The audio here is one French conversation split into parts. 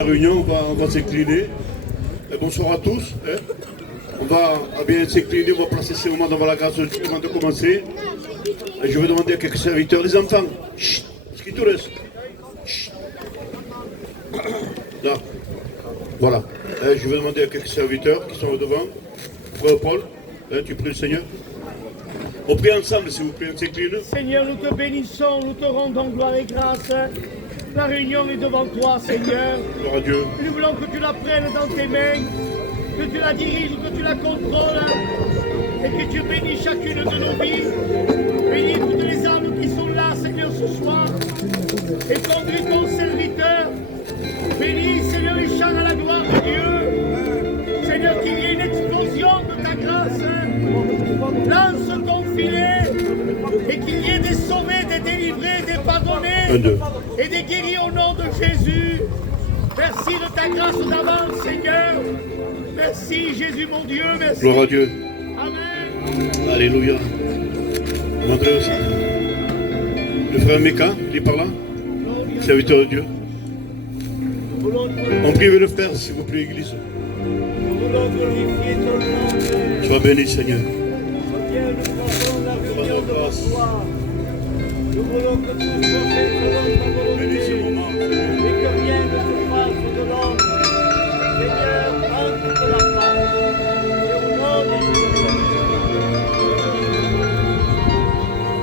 Réunion, on va s'incliner. Bonsoir à tous. On va bien s'incliner, on va placer ces moments devant la grâce de Dieu avant de commencer. Je vais demander à quelques serviteurs, les enfants, chut, ce qui te laisse. Chut. Là, voilà. Je vais demander à quelques serviteurs qui sont devant. Frère Paul, tu pries le Seigneur. On prie ensemble, s'il vous plaît, on s'incline. Seigneur, nous te bénissons, nous te rendons gloire et grâce. La réunion est devant toi, Seigneur. Gloire à Dieu. Nous voulons que tu la prennes dans tes mains, que tu la diriges, que tu la contrôles, et que tu bénis chacune de nos vies. Bénis toutes les âmes qui sont là, Seigneur, ce soir, et conduis ton serviteur. Bénis, Seigneur, les chants à la gloire de Dieu. Seigneur, qu'il y ait une explosion de ta grâce. Lance ton filet, et qu'il y ait des sauvés, des délivrés, des pardonnés, et des guéris au nom de Jésus. Merci de ta grâce d'avance, Seigneur. Merci, Jésus, mon Dieu. Merci. Gloire à Dieu. Amen. Alléluia. Montrez aussi. Le frère Meka, il est par là. Serviteur de Dieu. On prie avec le frère, s'il vous plaît, Église. Nous voulons glorifier ton nom. Sois béni, Seigneur. Dieu, nous avons la réunion de toi. Nous voulons que tout soit fait selon ta volonté. Bénis ce moment. Et que rien ne se fasse de l'homme. Seigneur, prends toute la place. Et au nom de Jésus.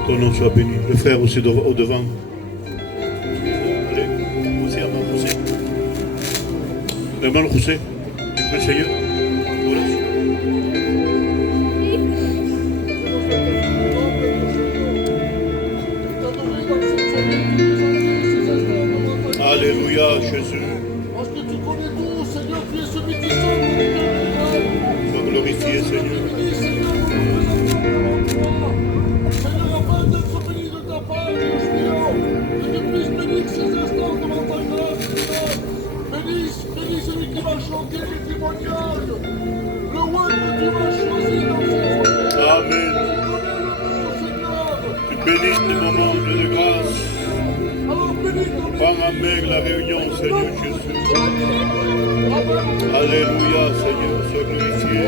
Ton nom soit béni. Le frère aussi au devant. Allez, aussi avant, José. Hermano José, tu pries le Seigneur. Voilà. Alléluia, Jésus. Parce que tu connais tout, Seigneur, tu es celui qui sauve. Sois glorifié, Seigneur. Seigneur, afin d'être béni de ta part, nous prions que tu puisses bénir ces instants devant ta grâce, Seigneur. Bénis celui qui va chanter les témoignages, le roi que tu vas choisir dans ces jours. Amen. Tu bénis tes moments de grâce. Alors bénis ton nom. Prends en main la réunion, Seigneur Jésus. Alléluia, Seigneur, sois glorifié.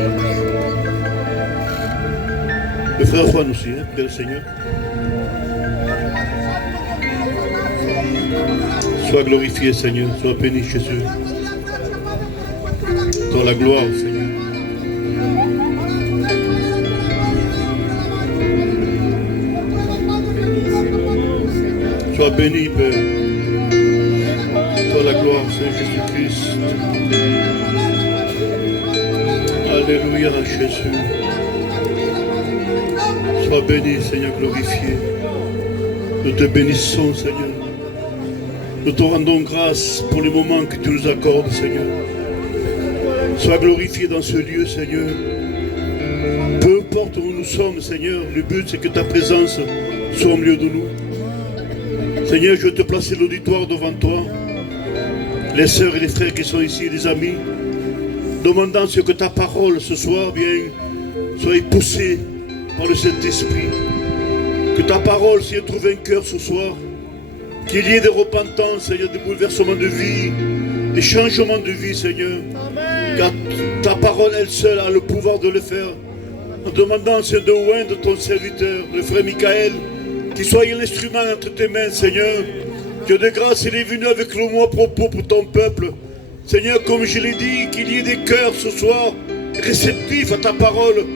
Le frère Juan aussi, prie le Seigneur. Sois glorifié, Seigneur, sois béni, Jésus. Dans la gloire, Seigneur. Sois béni, Père. Dans la gloire, Seigneur Jésus-Christ. Alléluia, Jésus. Sois béni, Seigneur, glorifié. Nous te bénissons, Seigneur. Nous te rendons grâce pour les moments que tu nous accordes, Seigneur. Sois glorifié dans ce lieu, Seigneur. Peu importe où nous sommes, Seigneur, le but c'est que ta présence soit au milieu de nous. Seigneur, je veux te placer l'auditoire devant toi. Les sœurs et les frères qui sont ici, les amis, demandant ce que ta parole ce soir, bien, soit poussée par le Saint-Esprit. Que ta parole, Seigneur, trouve un cœur ce soir. Qu'il y ait des repentances, Seigneur, des bouleversements de vie, des changements de vie, Seigneur. Car ta parole, elle seule, a le pouvoir de le faire. En demandant, Seigneur, de loin de ton serviteur, le frère Michael, qu'il soit l'instrument entre tes mains, Seigneur. Dieu de grâce, il est venu avec le mot à propos pour ton peuple. Seigneur, comme je l'ai dit, qu'il y ait des cœurs ce soir réceptifs à ta parole.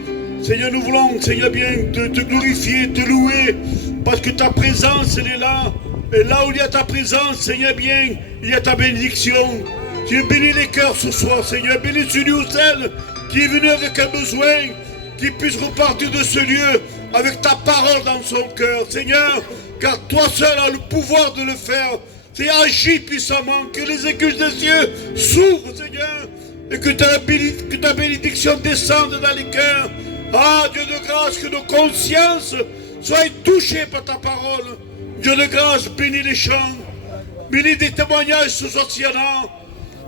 Seigneur, nous voulons, Seigneur, bien te glorifier, te louer, parce que ta présence, elle est là. Et là où il y a ta présence, Seigneur, bien, il y a ta bénédiction. Tu bénis les cœurs ce soir, Seigneur. Bénis celui ou celle qui est venu avec un besoin, qui puisse repartir de ce lieu avec ta parole dans son cœur, Seigneur. Car toi seul as le pouvoir de le faire. Seigneur, agis puissamment, que les écluses des cieux s'ouvrent, Seigneur, et que ta bénédiction descende dans les cœurs. Ah, Dieu de grâce, que nos consciences soient touchées par ta parole. Dieu de grâce, bénis les chants, bénis des témoignages ce soir,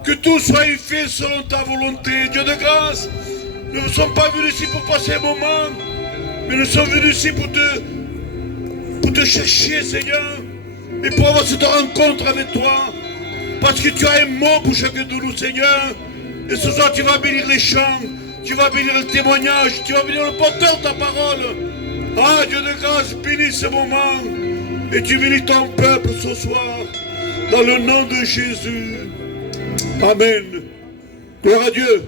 que tout soit fait selon ta volonté. Dieu de grâce, nous ne sommes pas venus ici pour passer un moment, mais nous sommes venus ici pour te chercher, Seigneur, et pour avoir cette rencontre avec toi, Parce que tu as un mot pour chacun de nous, Seigneur. Et ce soir, tu vas bénir les chants, tu vas bénir le témoignage, tu vas bénir le porteur de ta parole. Ah, Dieu de grâce, bénis ce moment. Et tu bénis ton peuple ce soir. Dans le nom de Jésus. Amen. Gloire à Dieu.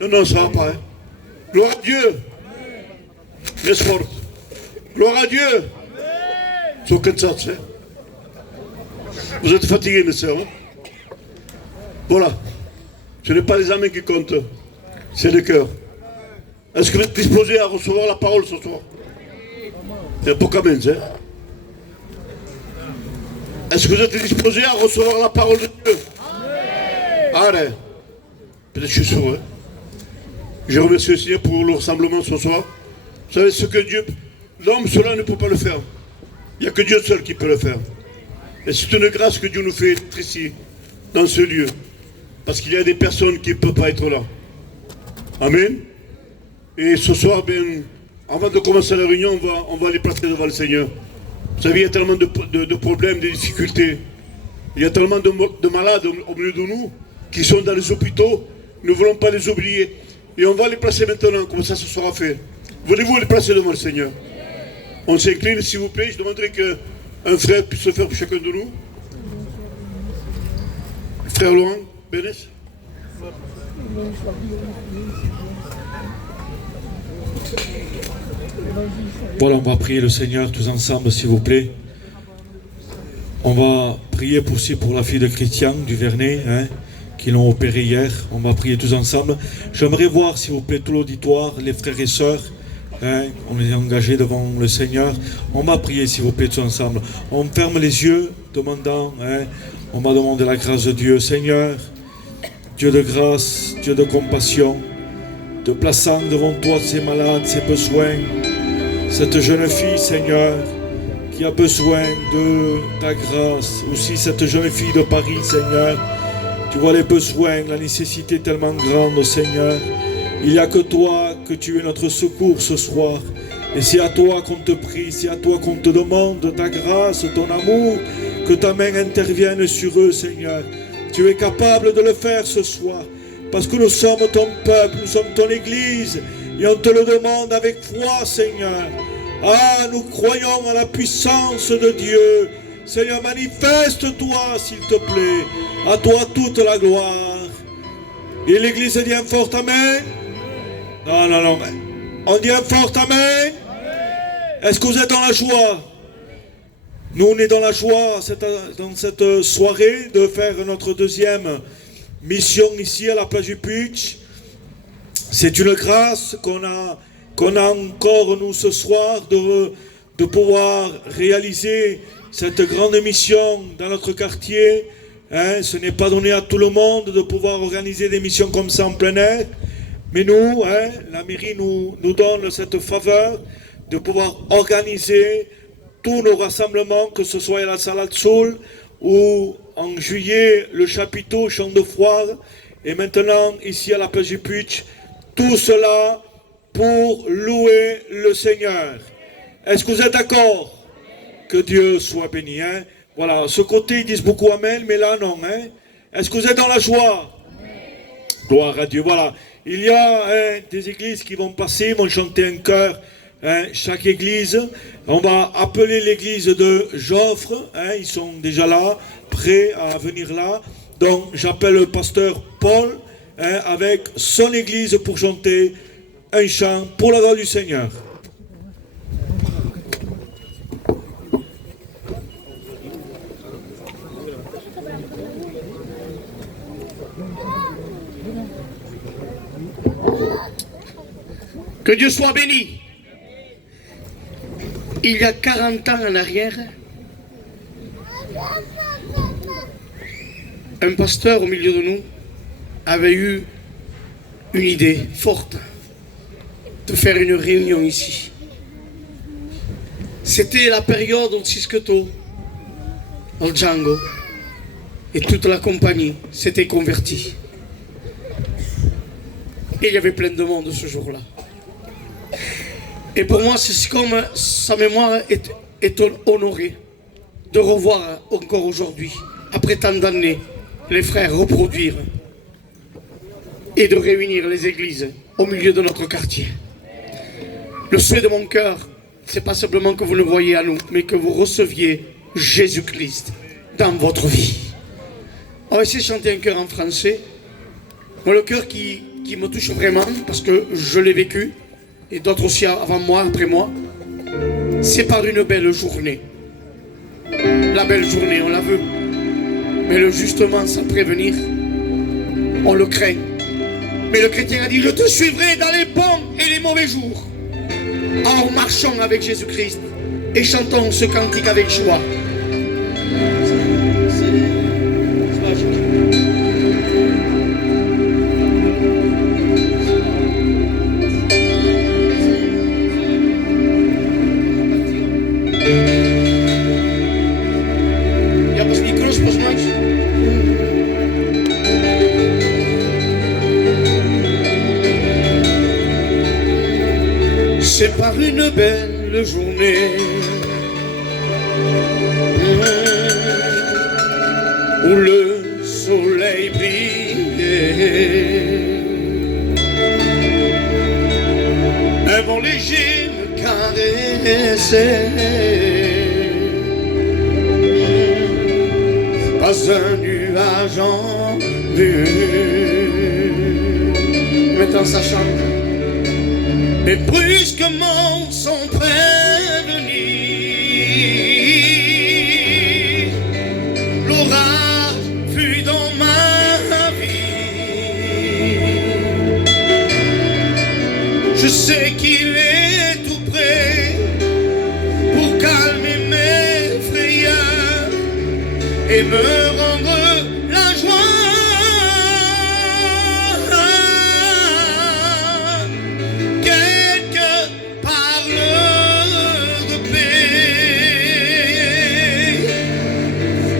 Non, ça va pas. Hein. Gloire à Dieu. Laisse fort. Gloire à Dieu. C'est aucun sens. Hein. Vous êtes fatigués, mes sœurs. Hein? Voilà. Ce n'est pas les amens qui comptent. C'est le cœur. Est-ce que vous êtes disposés à recevoir la parole ce soir? C'est pour quand même, hein? Est-ce que vous êtes disposés à recevoir la parole de Dieu? Allez. Peut-être que je suis sûr. Hein? Je remercie le Seigneur pour le rassemblement ce soir. Vous savez ce que Dieu... L'homme, cela ne peut pas le faire. Il n'y a que Dieu seul qui peut le faire. Et c'est une grâce que Dieu nous fait être ici, dans ce lieu. Parce qu'il y a des personnes qui ne peuvent pas être là. Amen. Et ce soir, bien, avant de commencer la réunion, on va les placer devant le Seigneur. Vous savez, il y a tellement de problèmes, de difficultés. Il y a tellement de malades au milieu de nous qui sont dans les hôpitaux. Nous ne voulons pas les oublier. Et on va les placer maintenant, comme ça sera fait. Voulez-vous les placer devant le Seigneur? On s'incline, s'il vous plaît. Je demanderai qu'un frère puisse le faire pour chacun de nous. Frère Laurent, Bénès. Voilà, on va prier le Seigneur tous ensemble, s'il vous plaît. On va prier aussi pour la fille de Christian du Vernet, hein, qui l'ont opéré hier. On va prier tous ensemble. J'aimerais voir, s'il vous plaît, tout l'auditoire, les frères et sœurs. Hein, on est engagés devant le Seigneur. On va prier, s'il vous plaît, tous ensemble. On ferme les yeux, demandant, hein, on va demander la grâce de Dieu. Seigneur, Dieu de grâce, Dieu de compassion, te plaçant devant toi ces malades, ces besoins, cette jeune fille, Seigneur, qui a besoin de ta grâce. Aussi cette jeune fille de Paris, Seigneur, tu vois les besoins, la nécessité tellement grande, Seigneur. Il n'y a que toi, que tu es notre secours ce soir. Et c'est à toi qu'on te prie, c'est à toi qu'on te demande ta grâce, ton amour, que ta main intervienne sur eux, Seigneur. Tu es capable de le faire ce soir, parce que nous sommes ton peuple, nous sommes ton Église, et on te le demande avec foi, Seigneur. Ah, nous croyons en la puissance de Dieu. Seigneur, manifeste-toi, s'il te plaît. À toi toute la gloire. Et l'Église dit un fort Amen. Non. On dit un fort Amen. Est-ce que vous êtes dans la joie? Nous, on est dans la joie dans cette soirée de faire notre deuxième mission ici à la plage du Puig. C'est une grâce qu'on a encore nous ce soir de pouvoir réaliser cette grande mission dans notre quartier. Hein, ce n'est pas donné à tout le monde de pouvoir organiser des missions comme ça en plein air. Mais nous, hein, la mairie nous donne cette faveur de pouvoir organiser tous nos rassemblements, que ce soit à la Salade Soul ou en juillet le chapiteau Champ de Foire et maintenant ici à la plage du Puig. Tout cela pour louer le Seigneur. Est-ce que vous êtes d'accord? Que Dieu soit béni. Hein? Voilà, ce côté ils disent beaucoup Amen, mais là non. Hein? Est-ce que vous êtes dans la joie? Gloire à Dieu. Voilà, il y a des églises qui vont passer, vont chanter un chœur. Hein, chaque église, on va appeler l'église de Joffre, hein, ils sont déjà là, prêts à venir là. Donc j'appelle le pasteur Paul, hein, avec son église pour chanter un chant pour la gloire du Seigneur. Que Dieu soit béni. Il y a 40 ans en arrière, un pasteur au milieu de nous avait eu une idée forte de faire une réunion ici. C'était la période où Siskito, le Django et toute la compagnie s'étaient convertis. Et il y avait plein de monde ce jour-là. Et pour moi, c'est comme sa mémoire est honorée de revoir encore aujourd'hui après tant d'années, les frères reproduire et de réunir les églises au milieu de notre quartier. Le souhait de mon cœur, c'est pas simplement que vous le voyez à nous, mais que vous receviez Jésus-Christ dans votre vie. On va essayer de chanter un chœur en français. Moi, le chœur qui me touche vraiment, parce que je l'ai vécu, et d'autres aussi avant moi, après moi, c'est par une belle journée. La belle journée, on la veut. Mais le justement, sans prévenir, on le craint. Mais le chrétien a dit, je te suivrai dans les bons et les mauvais jours. Alors marchons avec Jésus-Christ et chantons ce cantique avec joie. C'est par une belle journée où le soleil brillait, un vent léger me caressait, pas un nuage en vue. Maintenant ça chante. Mais brusquement sans prévenir, l'orage fut dans ma vie. Je sais qu'il est tout près pour calmer mes frayeurs et me rendre la joie.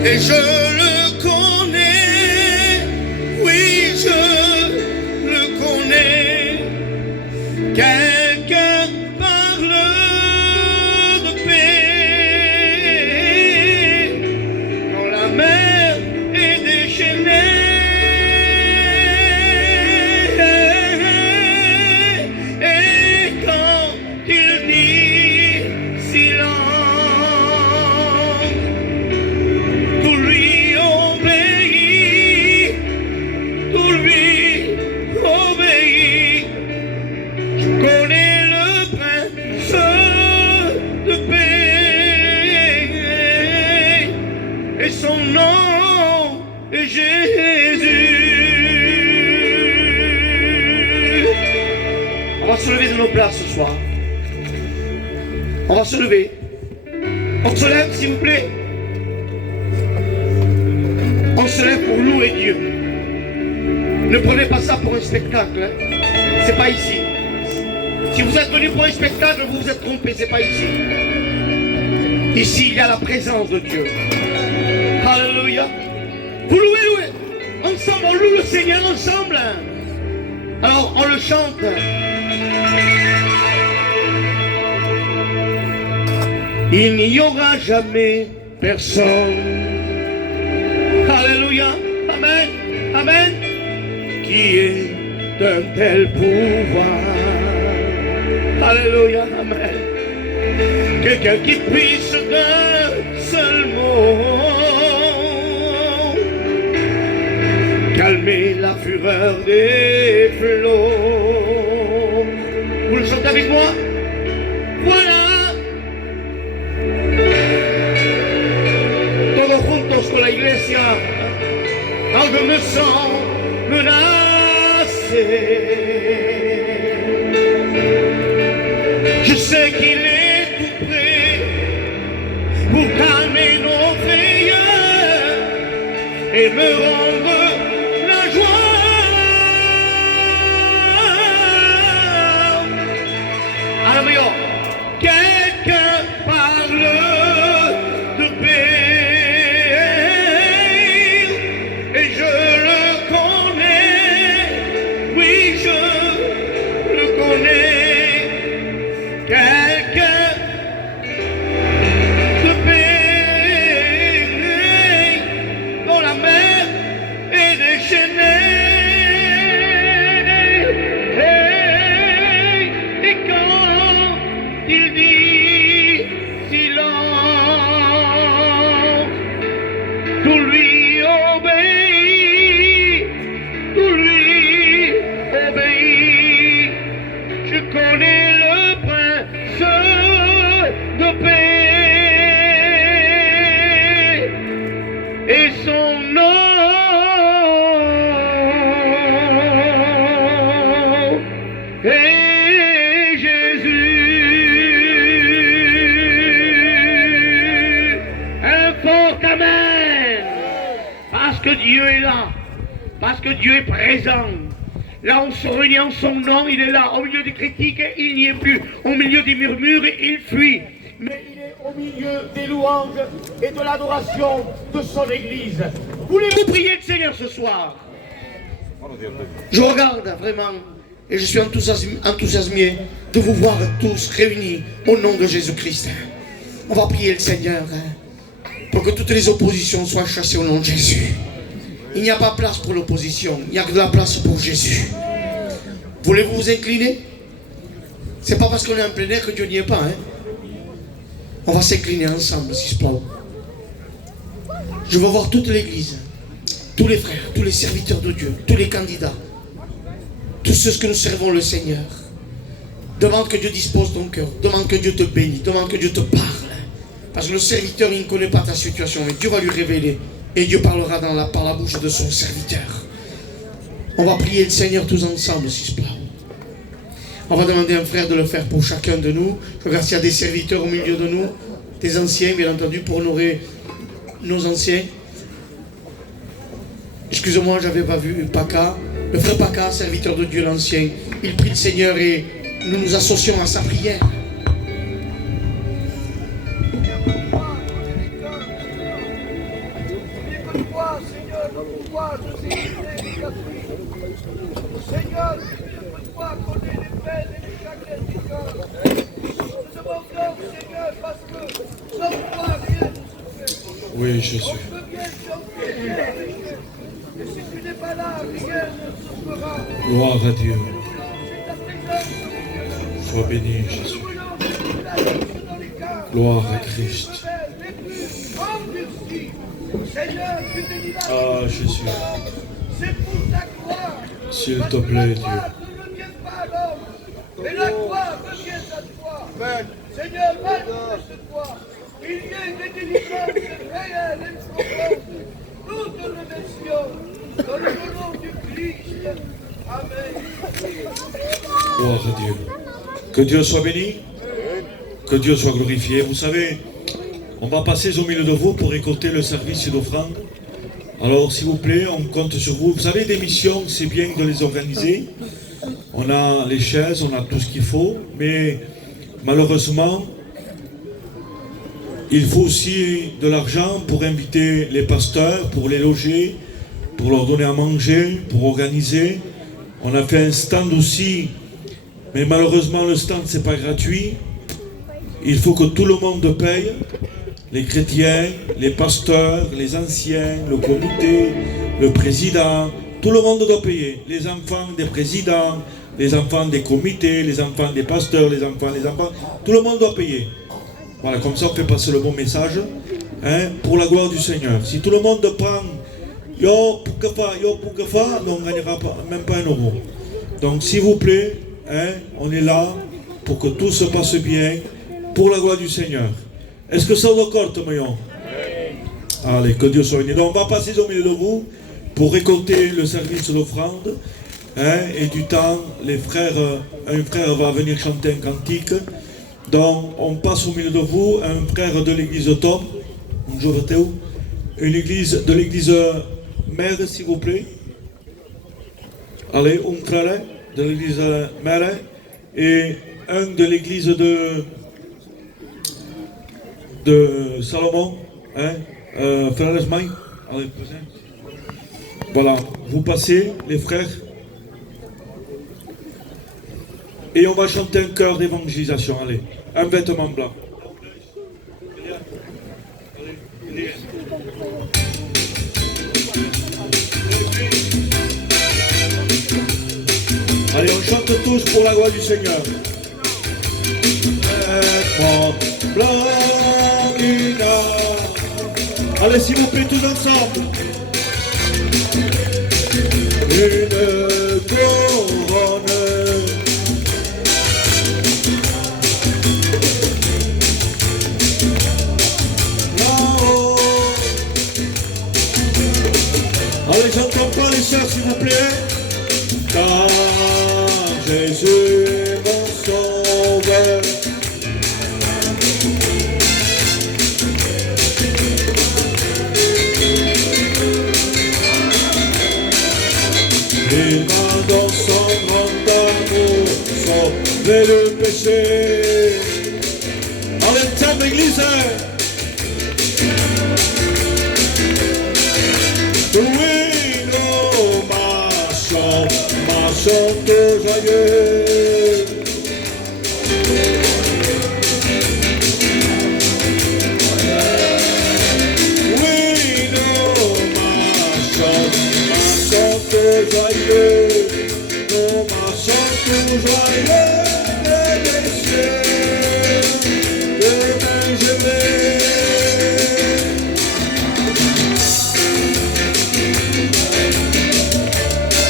Et je le connais, oui je le connais. Quelqu'un parle de paix quand la mer est déchaînée. Et quand il dit silence, son nom est Jésus. On va se lever de nos places ce soir. On va se lever. On se lève s'il vous plaît. On se lève pour louer Dieu. Ne prenez pas ça pour un spectacle. Hein. C'est pas ici. Si vous êtes venu pour un spectacle, vous vous êtes trompé, c'est pas ici. Ici, il y a la présence de Dieu. Alléluia. Vous louez. Ensemble, on loue le Seigneur ensemble. Alors, on le chante. Il n'y aura jamais personne. Alléluia. Amen. Amen. Qui ait d'un tel pouvoir. Alléluia. Amen. Quelqu'un qui puisse d'un seul mot calmer la fureur des flots. Vous le chantez avec moi? Voilà. Todos juntos con la iglesia. Quand je me sens menacé, je sais qu'il est tout près pour calmer nos frayeurs et me rendre la joie. Alléluia. Quelqu'un parle de paix et je le connais. Oui, je le connais. Quelqu'un de paix Parce que Dieu est présent. Là, on se réunit en son nom, il est là. Au milieu des critiques, il n'y est plus. Au milieu des murmures, il fuit. Mais il est au milieu des louanges et de l'adoration de son Église. Voulez-vous prier le Seigneur ce soir? Je regarde vraiment et je suis enthousiasmé de vous voir tous réunis au nom de Jésus-Christ. On va prier le Seigneur pour que toutes les oppositions soient chassées au nom de Jésus. Il n'y a pas place pour l'opposition, il n'y a que de la place pour Jésus. Voulez-vous vous incliner? C'est pas parce qu'on est en plein air que Dieu n'y est pas. On va s'incliner ensemble, s'il se plaît. Je veux voir toute l'Église, tous les frères, tous les serviteurs de Dieu, tous les candidats, tous ceux que nous servons le Seigneur. Demande que Dieu dispose ton cœur, demande que Dieu te bénisse, demande que Dieu te parle. Parce que le serviteur, il ne connaît pas ta situation, mais Dieu va lui révéler. Et Dieu parlera par la bouche de son serviteur. On va prier le Seigneur tous ensemble, s'il se plaît. On va demander à un frère de le faire pour chacun de nous. Je regarde s'il y a des serviteurs au milieu de nous, des anciens, bien entendu, pour honorer nos anciens. Excusez-moi, j'avais pas vu Paca. Le frère Paca, serviteur de Dieu l'ancien, il prie le Seigneur et nous nous associons à sa prière. Seigneur, toi connais les peines et les chagrins du cœur. Nous demandons, Seigneur, parce que sans toi rien ne se fait. Oui, Jésus. On peut bien chanter, mais si tu n'es pas là, rien ne se fera. Gloire à Dieu. C'est ta présence, Sois béni, Jésus. Gloire à Christ. Seigneur, tu te dis Ah, Jésus. c'est pour ta gloire. S'il te plaît, Dieu. La gloire ne revient pas à l'homme, mais la gloire revient à toi. Seigneur, manifeste toi. Il y a des délivrances réelles et profondes. Nous te remercions dans le nom du Christ. Amen. Gloire à Dieu. Que Dieu soit béni. Que Dieu soit glorifié. Vous savez, on va passer au milieu de vous pour récolter le service d'offrande. Alors, s'il vous plaît, on compte sur vous. Vous savez, des missions, c'est bien de les organiser. On a les chaises, on a tout ce qu'il faut. Mais malheureusement, il faut aussi de l'argent pour inviter les pasteurs, pour les loger, pour leur donner à manger, pour organiser. On a fait un stand aussi. Mais malheureusement, le stand, c'est pas gratuit. Il faut que tout le monde paye. Les chrétiens, les pasteurs, les anciens, le comité, le président, tout le monde doit payer. Les enfants des présidents, les enfants des comités, les enfants des pasteurs, les enfants, tout le monde doit payer. Voilà, comme ça on fait passer le bon message pour la gloire du Seigneur. Si tout le monde prend yo pour que fa, on ne gagnera même pas un euro. Donc s'il vous plaît, on est là pour que tout se passe bien pour la gloire du Seigneur. Est-ce que ça vous accorde, Maillon? Allez, que Dieu soit béni. Donc, on va passer au milieu de vous pour récolter le service d'offrande. Et du temps, un frère va venir chanter un cantique. Donc, on passe au milieu de vous, un frère de l'église de Tom, une église de l'église mère, s'il vous plaît. Allez, un frère de l'église mère et un de l'église de Salomon, frère Esmaï, allez, présent. Voilà, vous passez, les frères, et on va chanter un chœur d'évangélisation, allez, un vêtement blanc. Allez, on chante tous pour la gloire du Seigneur. Vêtement blanc. Allez, s'il vous plaît, tous ensemble. Une couronne. Là-haut. Allez, j'entends pas les sœurs, s'il vous plaît. Car Jésus, mon sauveur. Il m'a dans son grand amour sauvé le péché. Enlève-toi l'église. Oui, nous marchons tout joyeux. Oui, nous marchons tout joyeux. Nous marchons tout joyeux. Les cieux, demain je vais.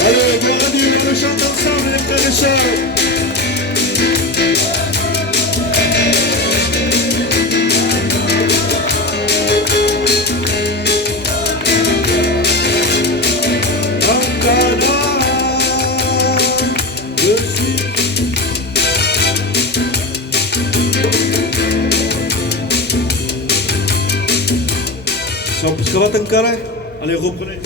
Allez, gloire à Dieu, on le chante ensemble, les frères et sœurs. Scavate ancora? Allez, reprenez.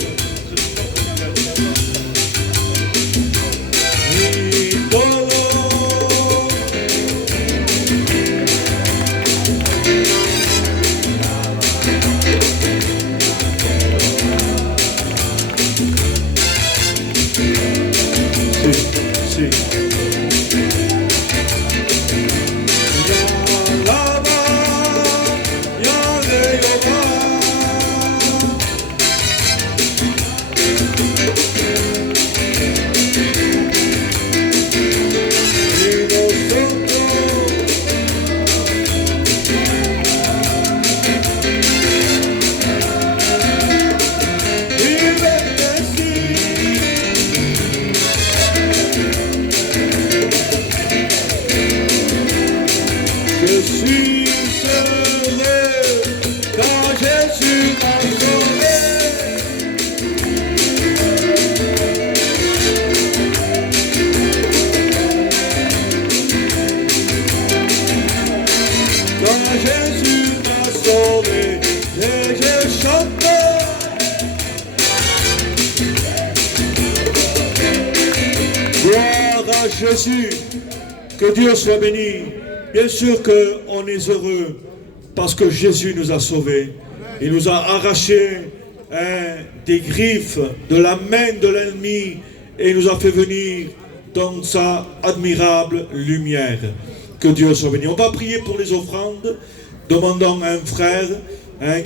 Jésus, que Dieu soit béni. Bien sûr qu'on est heureux parce que Jésus nous a sauvés. Il nous a arrachés des griffes de la main de l'ennemi et il nous a fait venir dans sa admirable lumière. Que Dieu soit béni. On va prier pour les offrandes, demandant à un frère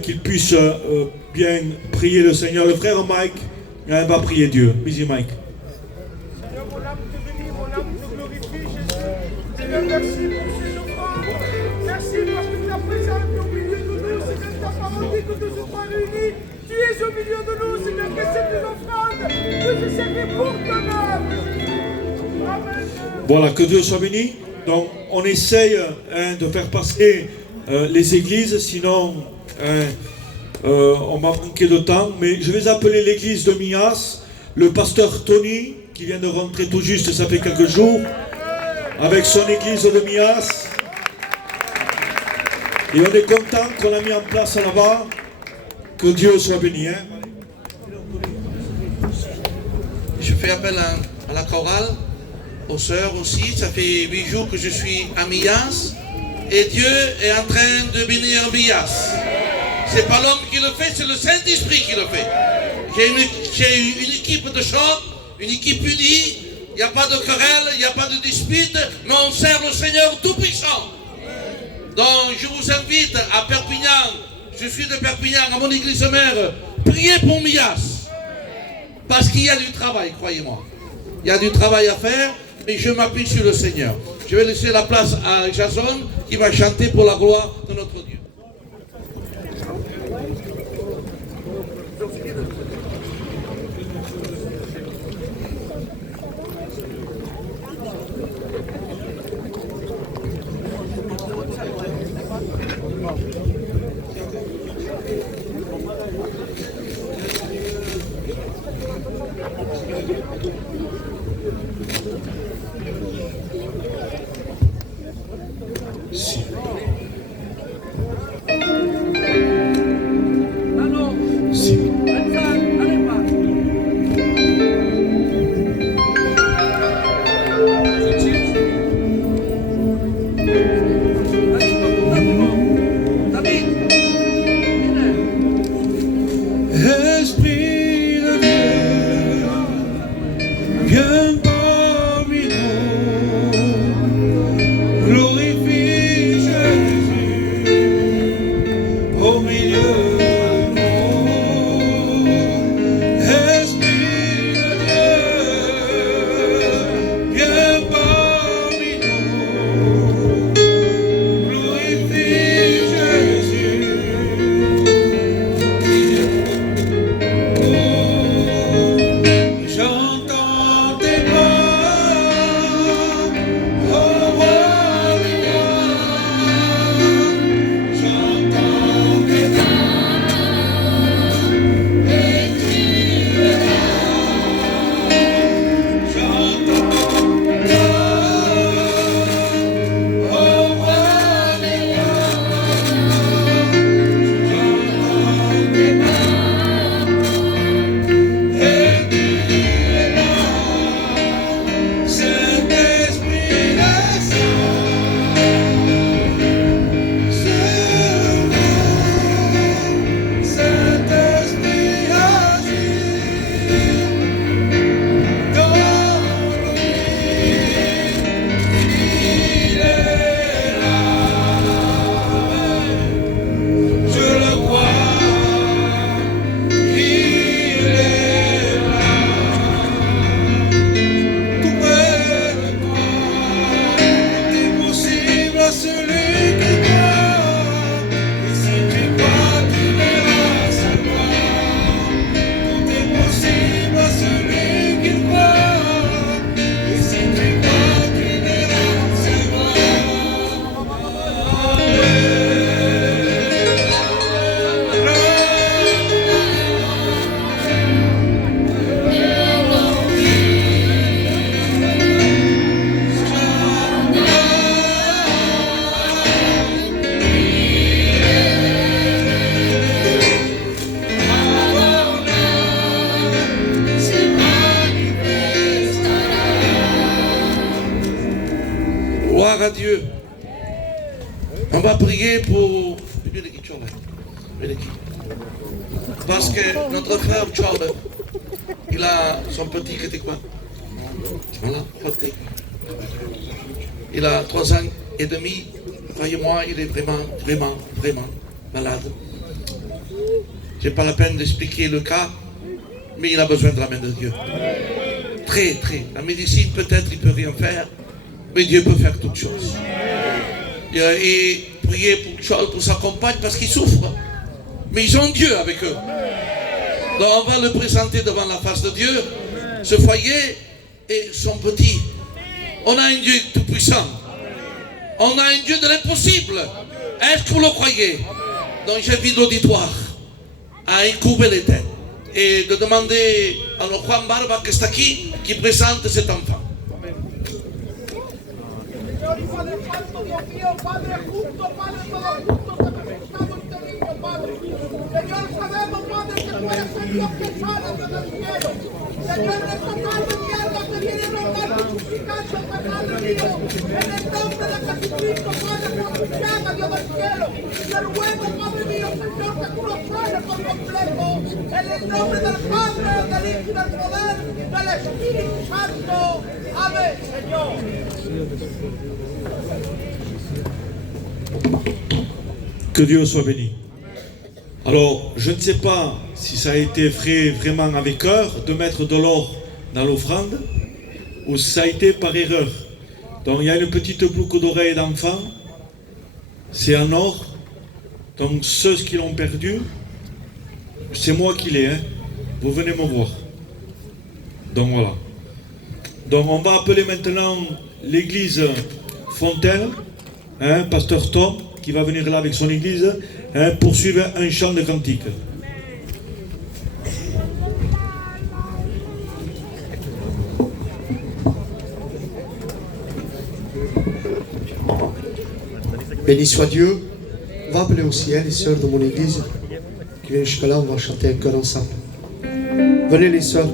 qu'il puisse bien prier le Seigneur. Le frère Mike va prier Dieu. Bisous Mike. Merci pour ces offrandes. Merci parce que tu as présenté au milieu de nous, Seigneur, ta parole dit que nous sommes réunis. Tu es au milieu de nous, Seigneur, que c'est une offrande que je servis pour ton âme. Amen. Voilà, que Dieu soit béni. Donc, on essaye de faire passer les églises, sinon on va manquer de temps. Mais je vais appeler l'église de Mias, le pasteur Tony, qui vient de rentrer tout juste, ça fait quelques jours, avec son église de Mias. Et on est content qu'on a mis en place là-bas. Que Dieu soit béni. Je fais appel à la chorale, aux sœurs aussi. Ça fait 8 jours que je suis à Mias. Et Dieu est en train de bénir Mias. C'est pas l'homme qui le fait, c'est le Saint-Esprit qui le fait. J'ai une équipe de chant, une équipe unie. Il n'y a pas de querelle, il n'y a pas de dispute, mais on sert le Seigneur Tout-Puissant. Donc je vous invite à Perpignan, je suis de Perpignan, à mon église mère, priez pour Mias. Parce qu'il y a du travail, croyez-moi. Il y a du travail à faire, mais je m'appuie sur le Seigneur. Je vais laisser la place à Jason qui va chanter pour la gloire de notre Dieu. viens parmi nous, glorifie Jésus au milieu de nous, Esprit de Dieu, viens parmi nous, glorifie Jésus. J'entends tes pas, oh roi des rois, j'entends tes pas, et tu es là. J'entends tes pas, oh roi des rois, j'entends tes pas, et tu es là. Saint-Esprit descend, Saint-Esprit agit dans nos vies, il est là, je le crois, il est là, tout près de toi, tout est possible à celui qui croit, et si tu crois, tu verras sa gloire. Tout est possible à celui qui croit, et si tu crois, tu verras sa Gloire à Dieu. On va prier pour. Parce que notre frère Charles, il a son petit qui était quoi? Voilà, côté. Il a 3 ans et demi. Croyez-moi, il est vraiment malade. J'ai pas la peine d'expliquer le cas, mais il a besoin de la main de Dieu. Très. La médecine, peut-être, il peut rien faire, mais Dieu peut faire toutes choses. Et prier pour Charles, pour sa compagne, parce qu'ils souffrent. Mais ils ont Dieu avec eux. Donc on va le présenter devant la face de Dieu, ce foyer et son petit. On a un Dieu tout-puissant. On a un Dieu de l'impossible. Est-ce que vous le croyez? Donc j'invite l'auditoire à incouver les têtes et de demander à le Juan Barba qui est ici, qui présente cet enfant. Señor y Padre Santo, Dios mío, Padre justo, Padre todo justo, que necesitamos este niño, Padre. Señor, sabemos, Padre, que tú eres el Dios que sana, Dios del cielo. Señor, nuestro Padre, mi alma te viene a rogar por suplicante, Padre mío, en el nombre de Jesucristo, Padre, por tu llaga, Dios del cielo. Te ruego, Padre mío, Señor, que tú lo sanes por completo, en el nombre del Padre, del Hijo y del poder, del Espíritu Santo. Amén, Señor. Que Dieu soit béni. Alors, je ne sais pas si ça a été fait vraiment avec cœur de mettre de l'or dans l'offrande ou si ça a été par erreur. Donc, il y a une petite boucle d'oreille d'enfant, c'est en or. Donc, ceux qui l'ont perdu, c'est moi qui l'ai. Vous venez me voir. Donc, voilà. Donc, on va appeler maintenant l'église Fontaine, pasteur Tom, qui va venir là avec son église, pour suivre un chant de cantique. Béni soit Dieu. On va appeler aussi les sœurs de mon église qui viennent jusque-là, on va chanter un chœur ensemble. Venez les sœurs.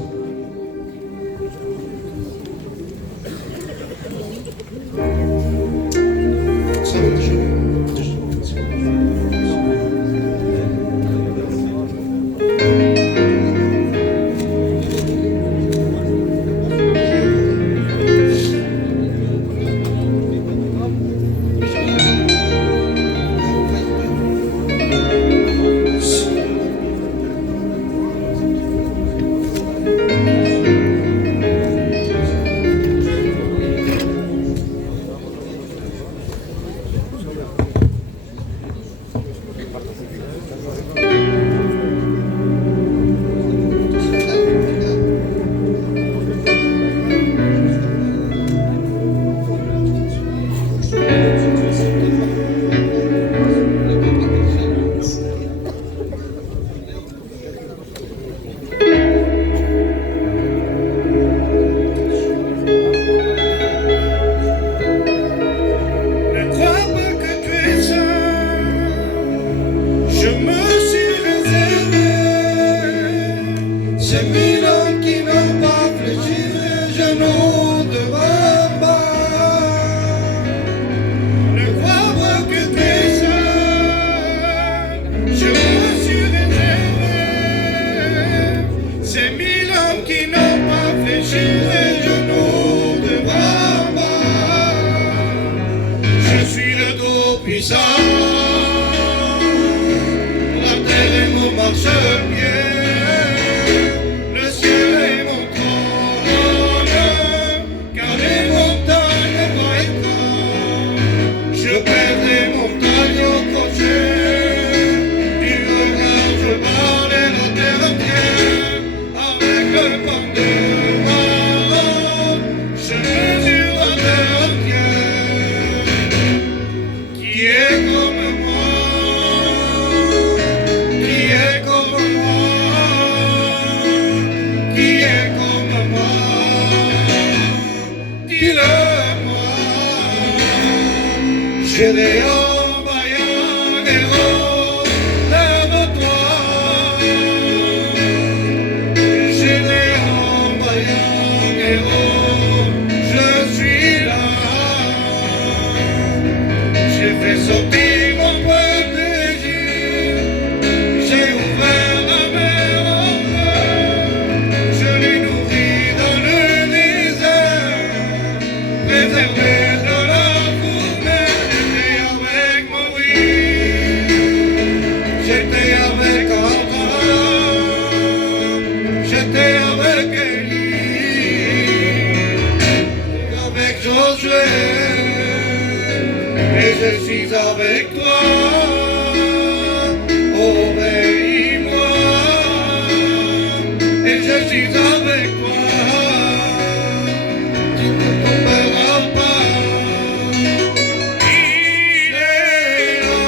Gedeon vaillant héros, lève-toi. Gédéon vaillant héros, je suis là. J'ai fait sortir mon peuple d'Égypte, j'ai ouvert la mer en feu, je l'ai nourri dans le désert, préservé de la fournaise. J'étais avec Abraham, j'étais avec Élie, avec Josué, et je suis avec toi. Obéis-moi, et je suis avec toi. Tu ne tomberas pas. Il est là.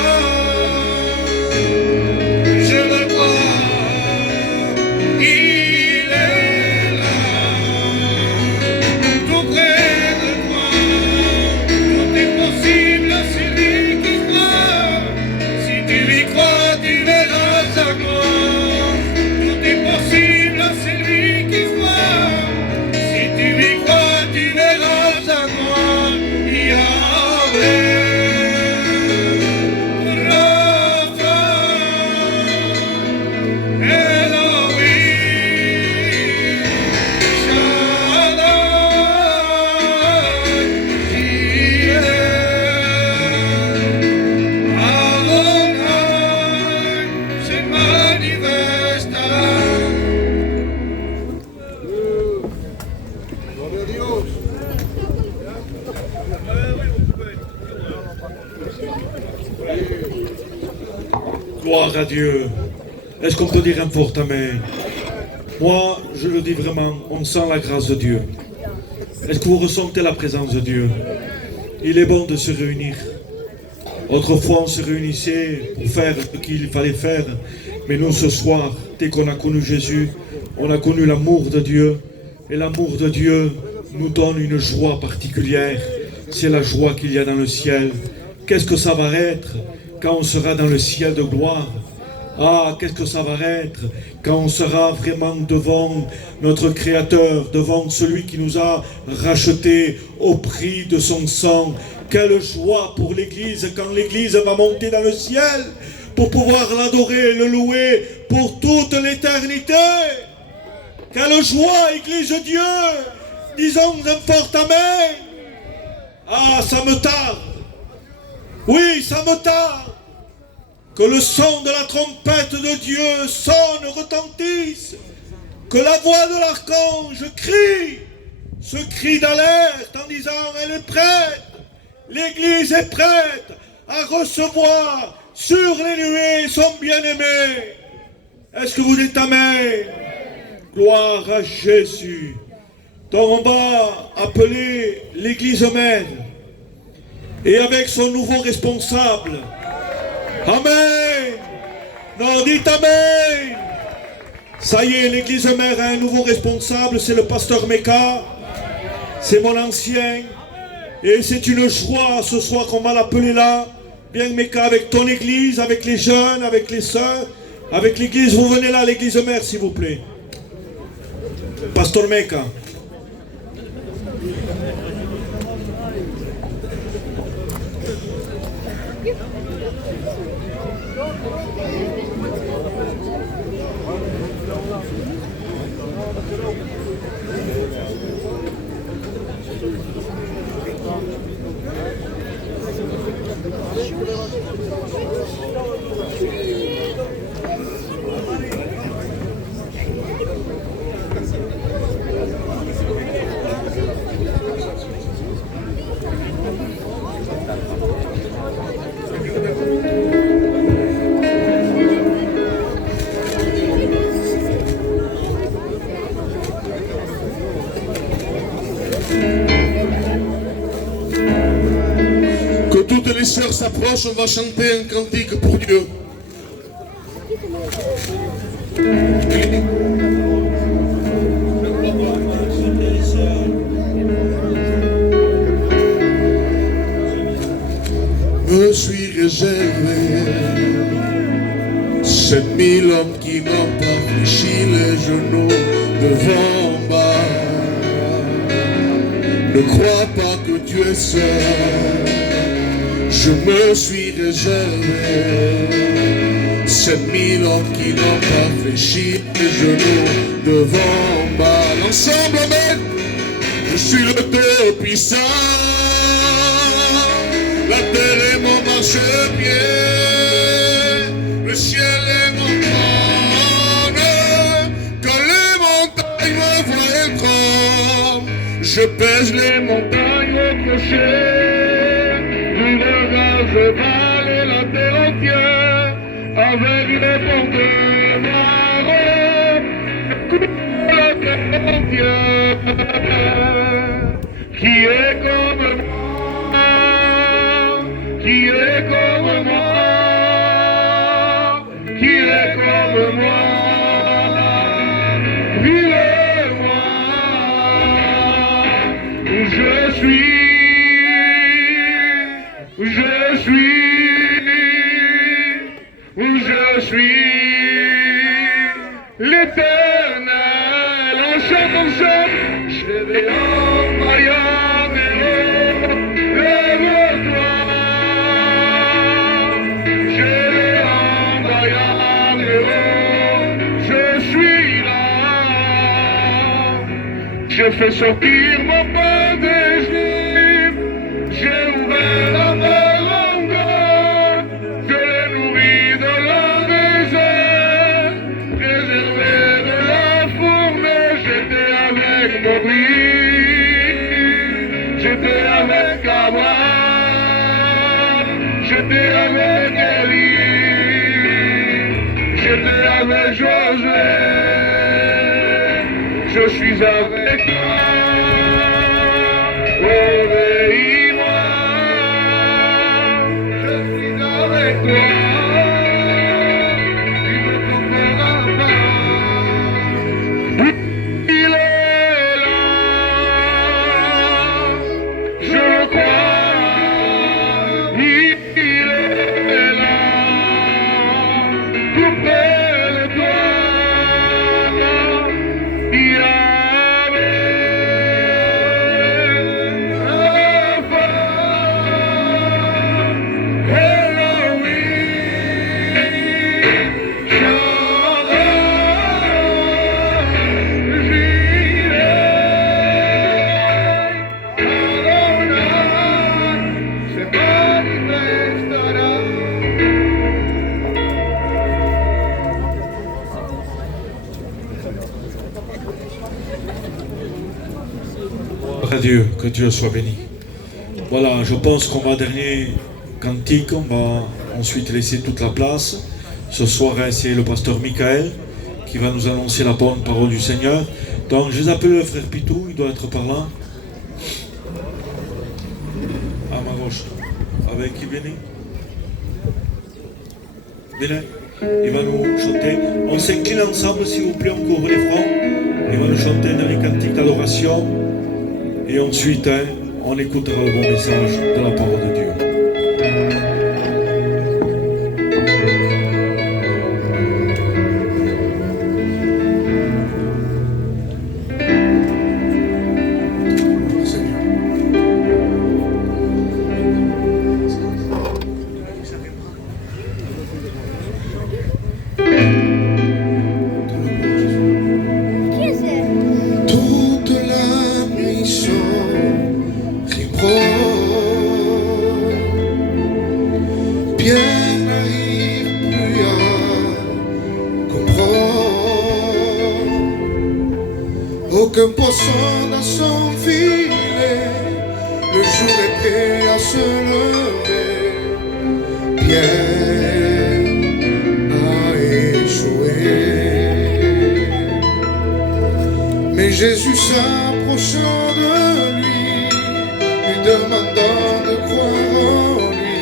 Je le crois, il est là, tout près de toi. Tout est possible à celui qui croit. Si tu y crois, tu verras sa gloire. Tout est possible à celui qui croit. Si tu y crois, tu verras sa gloire. Yahweh. Gloria a Dios. Gloire à Dieu. Est-ce qu'on peut dire un fort amen? Moi, je le dis vraiment, on sent la grâce de Dieu. Est-ce que vous ressentez la présence de Dieu? Il est bon de se réunir. Autrefois, on se réunissait pour faire ce qu'il fallait faire. Mais nous, ce soir, dès qu'on a connu Jésus, on a connu l'amour de Dieu. Et l'amour de Dieu nous donne une joie particulière. C'est la joie qu'il y a dans le ciel. Qu'est-ce que ça va être quand on sera dans le ciel de gloire? Ah, qu'est-ce que ça va être quand on sera vraiment devant notre Créateur, devant celui qui nous a rachetés au prix de son sang. Quelle joie pour l'Église quand l'Église va monter dans le ciel pour pouvoir l'adorer et le louer pour toute l'éternité. Quelle joie, Église de Dieu! Disons un fort amen. Ah, ça me tarde. Oui, ça me tarde. Que le son de la trompette de Dieu sonne, retentisse. Que la voix de l'archange crie. Ce cri d'alerte en disant, elle est prête. L'Église est prête à recevoir sur les nuées son bien-aimé. Est-ce que vous dites amen? Gloire à Jésus. Donc on va appeler l'Église mère. Et avec son nouveau responsable. Amen. Non, dites amen. Ça y est, l'Église mère a un nouveau responsable, c'est le pasteur Meka. C'est mon ancien. Et c'est une joie ce soir qu'on va l'appeler là. Viens Meka avec ton église, avec les jeunes, avec les sœurs, avec l'église. Vous venez là, l'église mère, s'il vous plaît. Pasteur Meka. Que toutes les sœurs s'approchent, on va chanter un cantique pour Dieu. réservé. 7000 hommes qui n'ont pas fléchi les genoux devant bas. Ne crois pas que tu es seul, je me suis réservé. 7000 hommes qui n'ont pas fléchi les genoux devant bas. L'ensemble, amen. Je suis le Tout-Puissant, la terre est mon marchepied, le ciel est mon trône. Quand les montagnes me voient tremblent, je pèse les montagnes au crochet. Du regard je balaie la terre entière avec les portes noires. La terre entière qui est comme moi, qui est comme moi, qui est comme moi. Vivez-moi où je suis, où je suis, l'Éternel, on chante, je vais en Miami, lève-toi, je vais en Miami, je suis là, je fais sortir mon pain des Juifs, j'ai ouvert la mer longue, je l'ai nourri de la désert, préservé de la fournaise, j'étais avec Moïse, j'étais avec Abraham, j'étais avec Élie, j'étais avec Josué, je suis avec toi, obéis-moi, je suis avec toi, tu me trouveras pas. Il est là, je crois, il est là, tout près de toi, À Dieu, que Dieu soit béni. Voilà, je pense qu'on va dernier cantique, on va ensuite laisser toute la place. Ce soir, c'est le pasteur Michael qui va nous annoncer la bonne parole du Seigneur. Donc, je les appelle le frère Pitou, il doit être par là. À ma gauche. Avec qui venez? Venez. Il va nous chanter. On s'incline ensemble, s'il vous plaît, on couvre les fronts. Il va nous chanter un dernier cantique d'adoration. Et ensuite, on écoutera le bon message de la parole de Dieu. Toute la nuit Pierre n'arrive plus à comprendre. Aucun poisson dans son filet, le jour est prêt à se lever. Pierre a échoué. Mais Jésus s'approchant de lui demandant de croire en lui.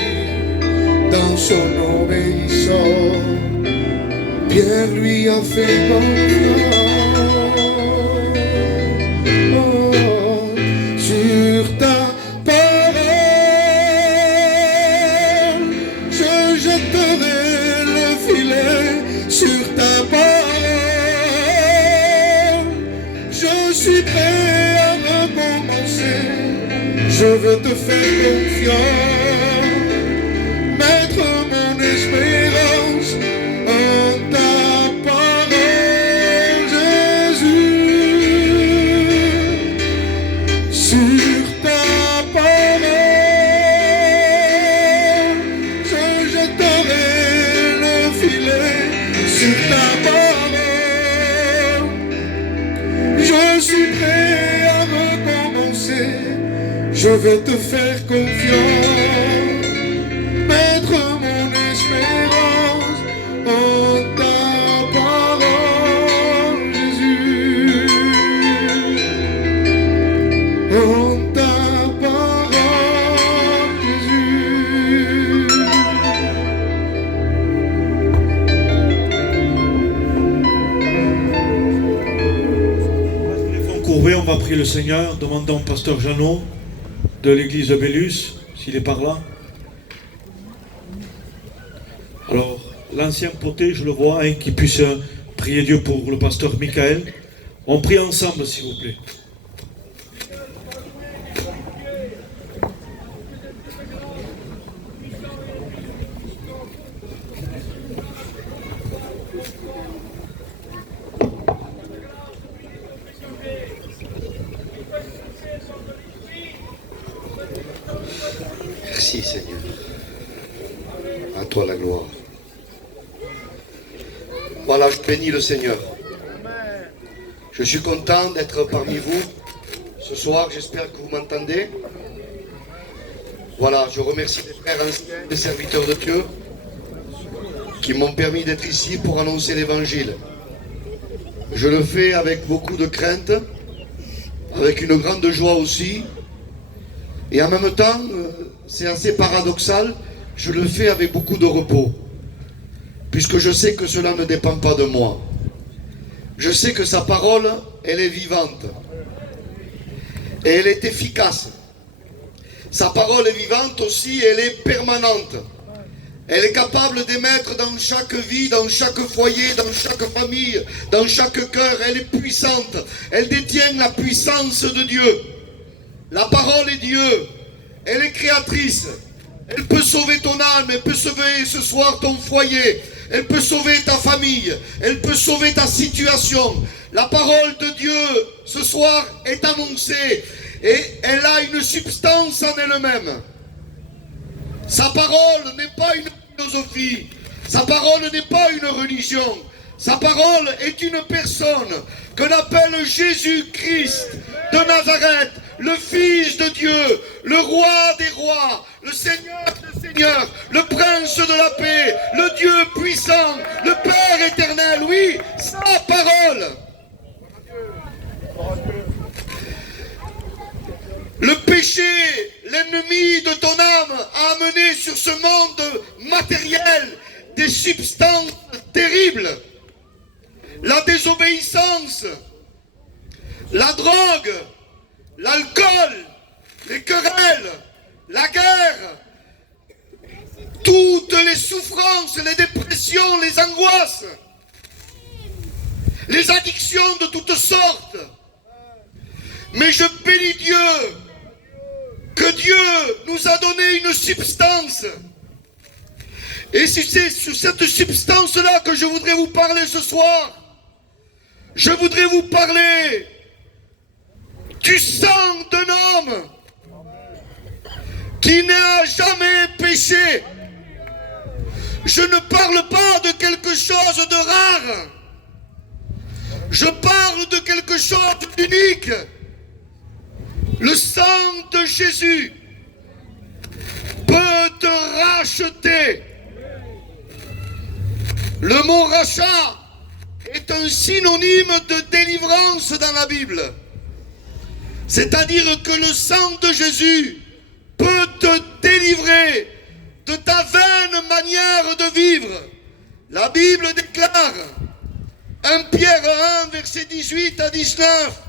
Dans son obéissance, Pierre lui a fait confiance. Sur ta parole, je Je veux te faire confiance, mettre mon espérance en ta parole, Jésus. Sur ta parole, je jetterai le filet. Sur ta parole, je suis prêt à recommencer. Je vais te faire confiance, mettre mon espérance en ta parole, Jésus. En ta parole, Jésus. Les fonds courbés, on va prier le Seigneur. Demandons au pasteur Jeannot de l'église de Bélus, s'il est par là. Alors, l'ancien poté, je le vois, hein, qui puisse prier Dieu pour le pasteur Michael. On prie ensemble, s'il vous plaît. Merci Seigneur. À toi la gloire. Voilà, je bénis le Seigneur. Je suis content d'être parmi vous ce soir. J'espère que vous m'entendez. Voilà, je remercie les frères anciens, les serviteurs de Dieu qui m'ont permis d'être ici pour annoncer l'évangile. Je le fais avec beaucoup de crainte, avec une grande joie aussi. Et en même temps, c'est assez paradoxal, je le fais avec beaucoup de repos. Puisque je sais que cela ne dépend pas de moi. Je sais que sa parole, elle est vivante. Et elle est efficace. Sa parole est vivante aussi, elle est permanente. Elle est capable d'émettre dans chaque vie, dans chaque foyer, dans chaque famille, dans chaque cœur. Elle est puissante. Elle détient la puissance de Dieu. La parole est Dieu. Elle est créatrice. Elle peut sauver ton âme. Elle peut sauver ce soir ton foyer. Elle peut sauver ta famille. Elle peut sauver ta situation. La parole de Dieu ce soir est annoncée. Et elle a une substance en elle-même. Sa parole n'est pas une philosophie. Sa parole n'est pas une religion. Sa parole est une personne que l'on appelle Jésus-Christ de Nazareth, le Fils de Dieu, le Roi des rois, le Seigneur des seigneurs, le Prince de la paix, le Dieu puissant, le Père éternel. Oui, sa parole. Le péché, l'ennemi de ton âme, a amené sur ce monde matériel des substances terribles. La désobéissance, la drogue, l'alcool, les querelles, la guerre, toutes les souffrances, les dépressions, les angoisses, les addictions de toutes sortes. Mais je bénis Dieu, que Dieu nous a donné une substance. Et c'est sur cette substance-là que je voudrais vous parler ce soir. Je voudrais vous parler du sang d'un homme qui n'a jamais péché. Je ne parle pas de quelque chose de rare. Je parle de quelque chose d'unique. Le sang de Jésus peut te racheter. Le mot rachat est un synonyme de délivrance dans la Bible. C'est-à-dire que le sang de Jésus peut te délivrer de ta vaine manière de vivre. La Bible déclare, 1 Pierre 1, versets 18 à 19,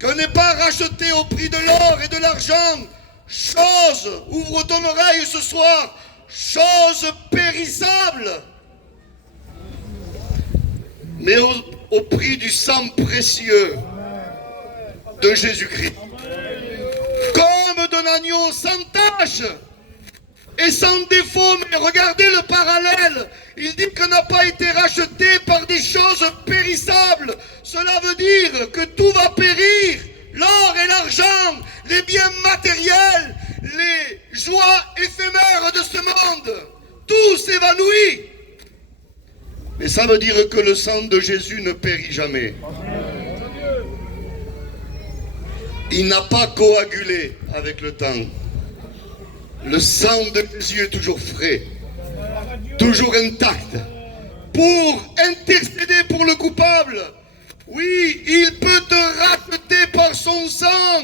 qu'on n'est pas racheté au prix de l'or et de l'argent, chose, ouvre ton oreille ce soir, chose périssable, mais au prix du sang précieux de Jésus-Christ. Comme de un agneau sans tache et sans défaut. Mais regardez le parallèle. Il dit qu'on n'a pas été racheté par des choses périssables. Cela veut dire que tout va périr. L'or et l'argent, les biens matériels, les joies éphémères de ce monde. Tout s'évanouit. Mais ça veut dire que le sang de Jésus ne périt jamais. Il n'a pas coagulé avec le temps. Le sang de Jésus est toujours frais, toujours intact, pour intercéder pour le coupable. Oui, il peut te racheter par son sang.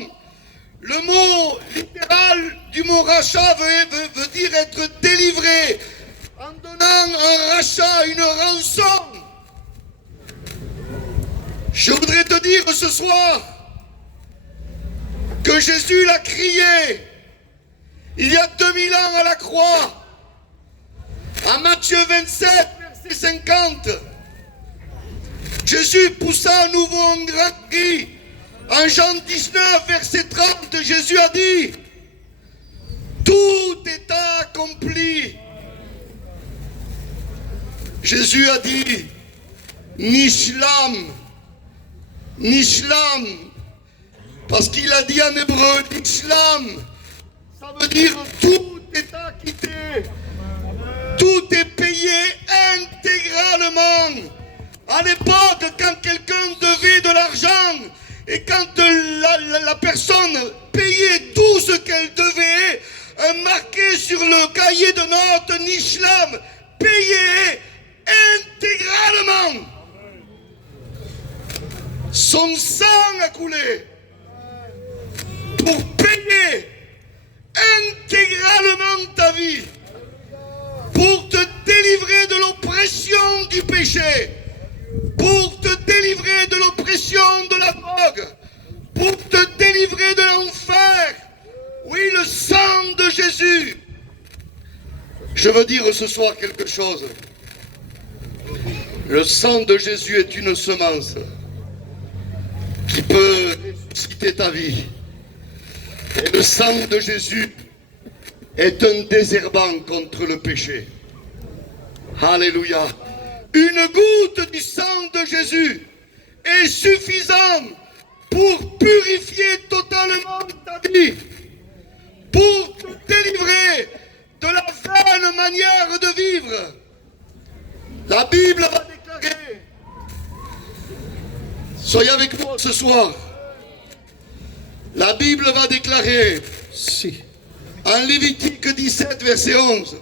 Le mot littéral du mot rachat veut dire être délivré, en donnant un rachat, une rançon. Je voudrais te dire ce soir que Jésus l'a crié il y a 2000 ans à la croix, à Matthieu 27, verset 50. Jésus poussa à nouveau un grand cri. En Jean 19, verset 30, Jésus a dit: tout est accompli. Jésus a dit: Nishlam, Nishlam, parce qu'il a dit en hébreu Nishlam, ça veut dire tout est acquitté, tout est payé intégralement. À l'époque, quand quelqu'un devait de l'argent et quand la personne payait tout ce qu'elle devait, marqué sur le cahier de notes Nishlam, payé intégralement. Son sang a coulé pour payer intégralement ta vie, pour te délivrer de l'oppression du péché, pour te délivrer de l'oppression de la drogue, pour te délivrer de l'enfer. Oui, le sang de Jésus. Je veux dire ce soir quelque chose. Le sang de Jésus est une semence qui peut ressusciter ta vie. Et le sang de Jésus est un désherbant contre le péché. Alléluia. Une goutte du sang de Jésus est suffisante pour purifier totalement ta vie, pour te délivrer de la vaine manière de vivre. La Bible va déclarer, soyez avec moi ce soir, la Bible va déclarer, en Lévitique 17, verset 11,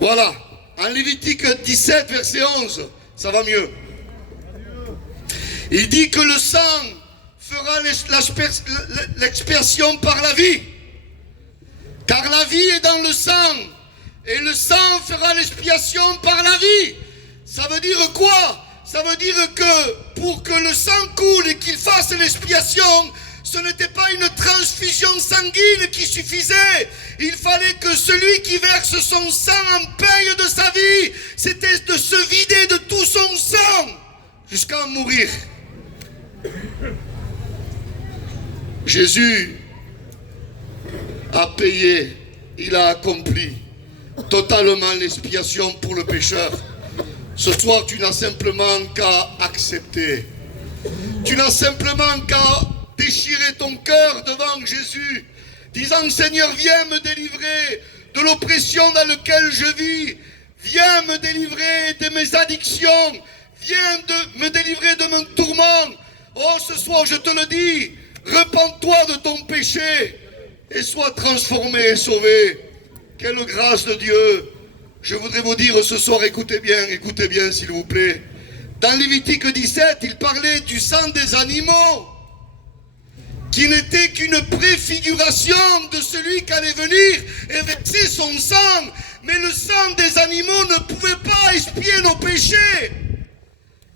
voilà, en Lévitique 17, verset 11, ça va mieux. Il dit que le sang fera l'expiation par la vie, car la vie est dans le sang, et le sang fera l'expiation par la vie. Ça veut dire quoi? Ça veut dire que pour que le sang coule et qu'il fasse l'expiation, ce n'était pas une transfusion sanguine qui suffisait. Il fallait que celui qui verse son sang en paye de sa vie, c'était de se vider de tout son sang jusqu'à en mourir. Jésus a payé, il a accompli totalement l'expiation pour le pécheur. Ce soir, tu n'as simplement qu'à accepter. Tu n'as simplement qu'à déchirer ton cœur devant Jésus, disant: Seigneur, viens me délivrer de l'oppression dans laquelle je vis. Viens me délivrer de mes addictions. Viens me délivrer de mon tourment. Oh, ce soir, je te le dis, repens-toi de ton péché et sois transformé et sauvé. Quelle grâce de Dieu. Je voudrais vous dire ce soir, écoutez bien s'il vous plaît. Dans Lévitique 17, il parlait du sang des animaux, qui n'était qu'une préfiguration de celui qui allait venir et verser son sang. Mais le sang des animaux ne pouvait pas expier nos péchés.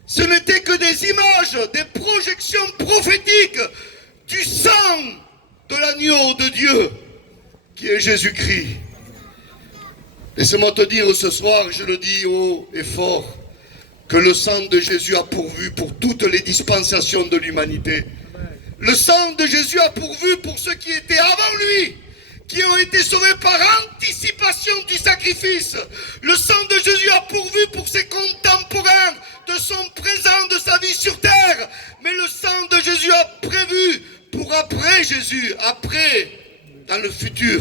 Ce n'était que des images, des projections prophétiques du sang de l'agneau de Dieu, qui est Jésus-Christ. Laissez-moi te dire ce soir, je le dis haut et fort, que le sang de Jésus a pourvu pour toutes les dispensations de l'humanité. Le sang de Jésus a pourvu pour ceux qui étaient avant lui, qui ont été sauvés par anticipation du sacrifice. Le sang de Jésus a pourvu pour ses contemporains de son présent, de sa vie sur terre. Mais le sang de Jésus a prévu pour après Jésus, après, dans le futur,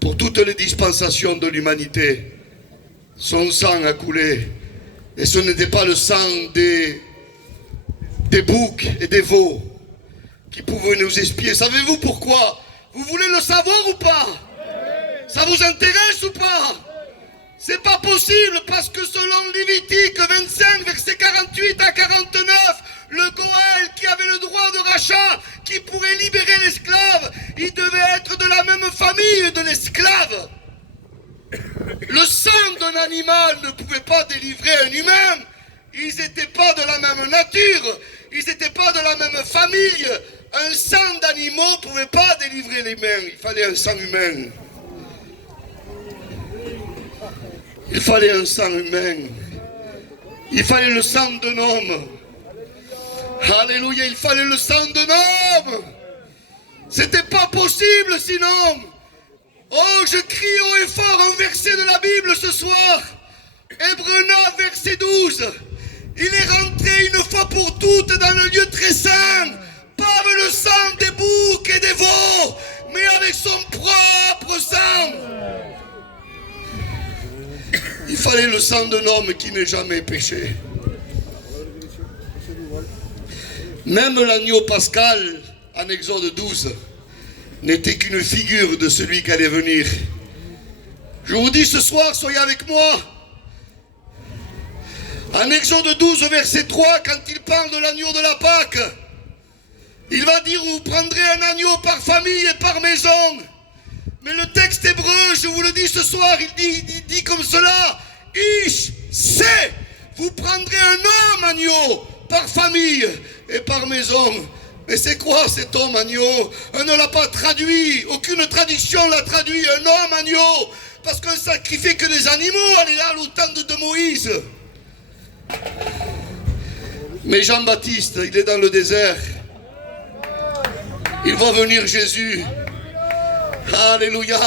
pour toutes les dispensations de l'humanité. Son sang a coulé. Et ce n'était pas le sang des boucs et des veaux qui pouvaient nous expier. Savez-vous pourquoi? Vous voulez le savoir ou pas? Ça vous intéresse ou pas? C'est pas possible parce que selon Lévitique 25, versets 48 à 49, le Goël qui avait le droit de rachat, qui pourrait libérer l'esclave, il devait être de la même famille de l'esclave. Le sang d'un animal ne pouvait pas délivrer un humain. Ils n'étaient pas de la même nature, ils n'étaient pas de la même famille. Un sang d'animaux ne pouvait pas délivrer les mains, il fallait un sang humain. Il fallait un sang humain. Il fallait le sang d'un homme. Alléluia, il fallait le sang d'un homme. C'était pas possible sinon. Oh, je crie haut et fort un verset de la Bible ce soir. Hébreux 9, verset 12. Il est rentré une fois pour toutes dans le lieu très saint, pas avec le sang des boucs et des veaux, mais avec son propre sang. Il fallait le sang d'un homme qui n'ait jamais péché. Même l'agneau pascal, en Exode 12, n'était qu'une figure de celui qui allait venir. Je vous dis ce soir, soyez avec moi. En Exode 12, verset 3, quand il parle de l'agneau de la Pâque, il va dire, vous prendrez un agneau par famille et par maison. Mais le texte hébreu, je vous le dis ce soir, il dit comme cela, Ish, c'est, vous prendrez un homme agneau par famille et par maison. Mais c'est quoi cet homme agneau? On ne l'a pas traduit, aucune traduction l'a traduit, un homme agneau, parce qu'on ne sacrifiait que des animaux à au temps de Moïse. Mais Jean-Baptiste, il est dans le désert. Il voit venir Jésus. Alléluia.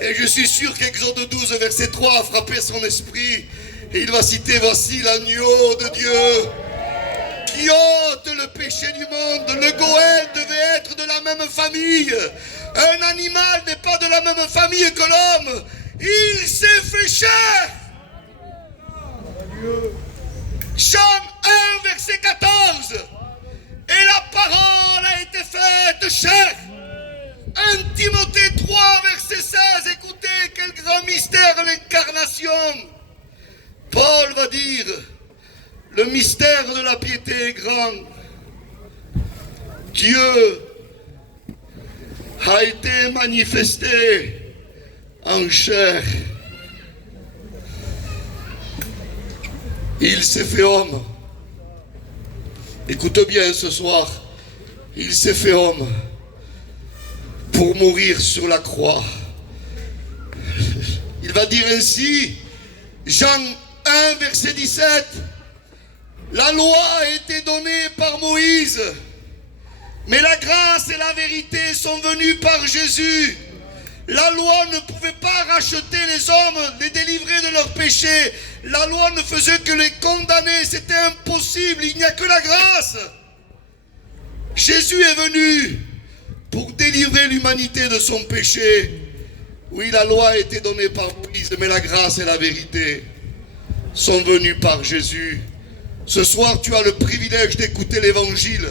Et je suis sûr qu'Exode 12, verset 3 a frappé son esprit. Et il va citer, voici l'agneau de Dieu qui ôte le péché du monde. Le Goël devait être de la même famille. Un animal n'est pas de la même famille que l'homme. Il s'est fait chair. Jean 1, verset 14. Et la parole a été faite chair. 1 Timothée 3, verset 16. Écoutez, quel grand mystère l'incarnation. Paul va dire, le mystère de la piété est grand. Dieu a été manifesté en chair. Il s'est fait homme. Écoute bien ce soir. Il s'est fait homme pour mourir sur la croix. Il va dire ainsi, Jean 1, verset 17, la loi a été donnée par Moïse, mais la grâce et la vérité sont venues par Jésus. La loi ne pouvait pas racheter les hommes, les délivrer de leurs péchés. La loi ne faisait que les condamner, c'était impossible, il n'y a que la grâce. Jésus est venu pour délivrer l'humanité de son péché. Oui, la loi a été donnée par Moïse, mais la grâce et la vérité sont venues par Jésus. Ce soir, tu as le privilège d'écouter l'évangile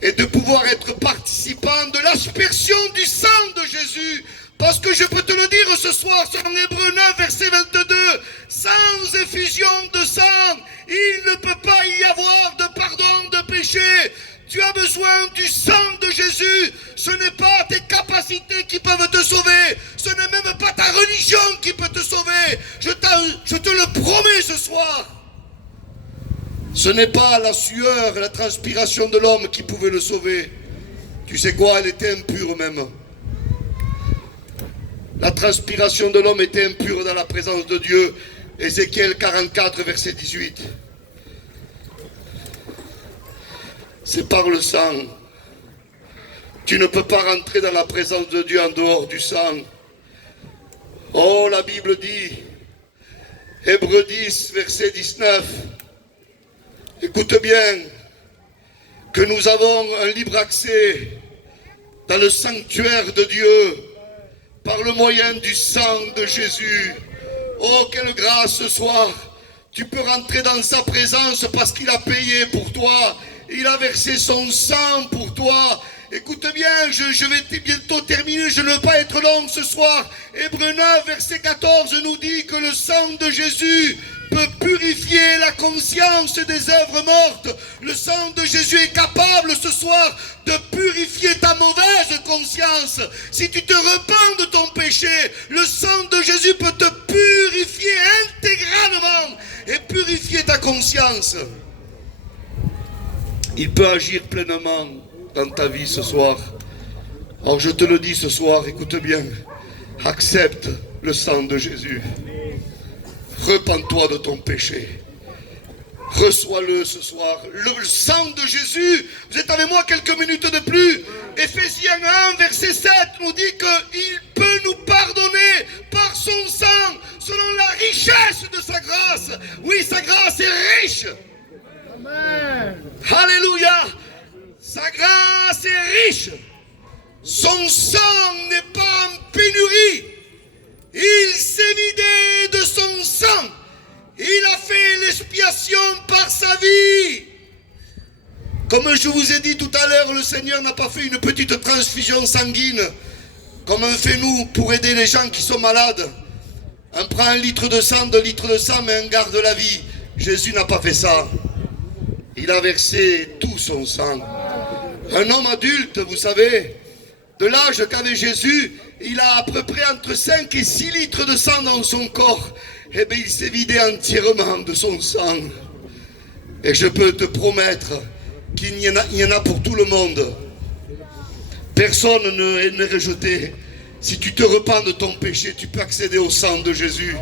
et de pouvoir être participant de l'aspersion du sang de Jésus. Parce que je peux te le dire ce soir, sur Hébreux 9, verset 22, sans effusion de sang, il ne peut pas y avoir de pardon de péché. Tu as besoin du sang de Jésus. Ce n'est pas tes capacités qui peuvent te sauver. Ce n'est même pas ta religion qui peut te sauver. Je te le promets ce soir. Ce n'est pas la sueur et la transpiration de l'homme qui pouvaient le sauver. Tu sais quoi, elle était impure même. La transpiration de l'homme était impure dans la présence de Dieu. Ézéchiel 44, verset 18. c'est par le sang. Tu ne peux pas rentrer dans la présence de Dieu en dehors du sang. Oh, la Bible dit, Hébreux 10, verset 19, écoute bien, que nous avons un libre accès dans le sanctuaire de Dieu par le moyen du sang de Jésus. Oh, quelle grâce ce soir! Tu peux rentrer dans sa présence parce qu'il a payé pour toi. Il a versé son sang pour toi. Écoute bien, je vais bientôt terminer, je ne veux pas être long ce soir. Hébreux 9, verset 14 nous dit que le sang de Jésus peut purifier la conscience des œuvres mortes. Le sang de Jésus est capable ce soir de purifier ta mauvaise conscience. Si tu te repens de ton péché, le sang de Jésus peut te purifier intégralement et purifier ta conscience. Il peut agir pleinement dans ta vie ce soir. Alors je te le dis ce soir, écoute bien, accepte le sang de Jésus. Repens-toi de ton péché. Reçois-le ce soir. Le sang de Jésus, vous êtes avec moi quelques minutes de plus. Éphésiens 1, verset 7 nous dit qu'il peut nous pardonner par son sang, selon la richesse de sa grâce. Oui, sa grâce est riche. Amen. Alléluia. Sa grâce est riche. Son sang n'est pas en pénurie. Il s'est vidé de son sang. Il a fait l'expiation par sa vie. Comme je vous ai dit tout à l'heure, le Seigneur n'a pas fait une petite transfusion sanguine comme on fait nous pour aider les gens qui sont malades. On prend 1 litre de sang, 2 litres de sang, mais on garde la vie. Jésus n'a pas fait ça. Il a versé tout son sang. Un homme adulte, vous savez, de l'âge qu'avait Jésus, il a à peu près entre 5 et 6 litres de sang dans son corps. Eh bien, il s'est vidé entièrement de son sang. Et je peux te promettre qu'il y en a pour tout le monde. Personne n'est rejeté. Si tu te repens de ton péché, tu peux accéder au sang de Jésus.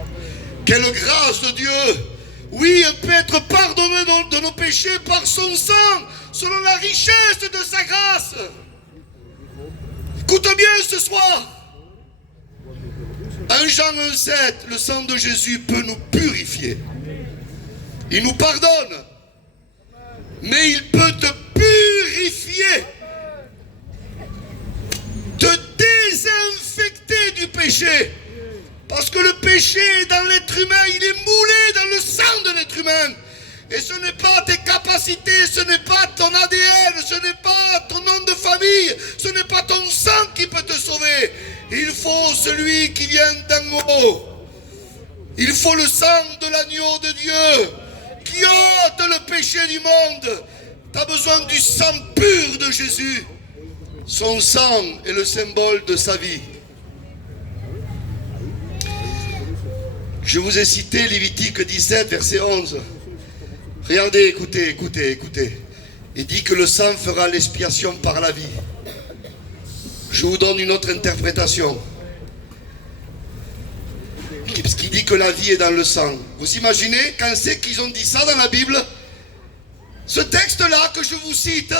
Quelle grâce de Dieu! Oui, on peut être pardonné de nos péchés par son sang, selon la richesse de sa grâce. Écoute bien ce soir. 1 Jean 1,7, le sang de Jésus peut nous purifier. Il nous pardonne, mais il peut te purifier, te désinfecter du péché. Parce que le péché est dans l'être humain, il est moulé dans le sang de l'être humain. Et ce n'est pas tes capacités, ce n'est pas ton ADN, ce n'est pas ton nom de famille, ce n'est pas ton sang qui peut te sauver. Il faut celui qui vient d'en haut. Il faut le sang de l'agneau de Dieu qui ôte le péché du monde. Tu as besoin du sang pur de Jésus. Son sang est le symbole de sa vie. Je vous ai cité Lévitique 17, verset 11. Regardez, écoutez. Il dit que le sang fera l'expiation par la vie. Je vous donne une autre interprétation. Parce qu'il dit que la vie est dans le sang. Vous imaginez quand c'est qu'ils ont dit ça dans la Bible? Ce texte-là que je vous cite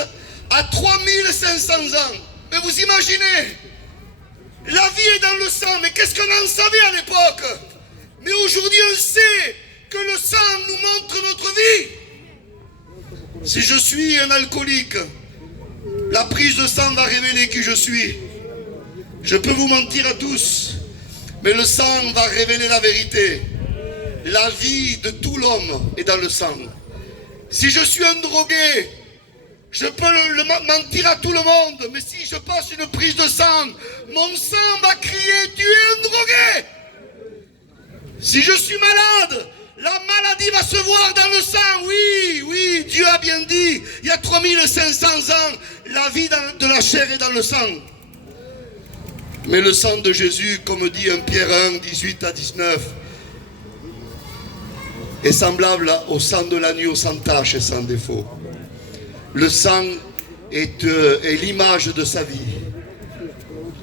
a 3500 ans. Mais vous imaginez? La vie est dans le sang. Mais qu'est-ce qu'on en savait à l'époque? Mais aujourd'hui on sait que le sang nous montre notre vie. Si je suis un alcoolique, la prise de sang va révéler qui je suis. Je peux vous mentir à tous, mais le sang va révéler la vérité. La vie de tout l'homme est dans le sang. Si je suis un drogué, je peux mentir à tout le monde, mais si je passe une prise de sang, mon sang va crier « Tu es un drogué !» Si je suis malade, la maladie va se voir dans le sang. Oui, Dieu a bien dit, il y a 3500 ans, la vie de la chair est dans le sang. Mais le sang de Jésus, comme dit 1 Pierre 1, 18 à 19, est semblable au sang de l'agneau sans tache et sans défaut. Le sang est l'image de sa vie.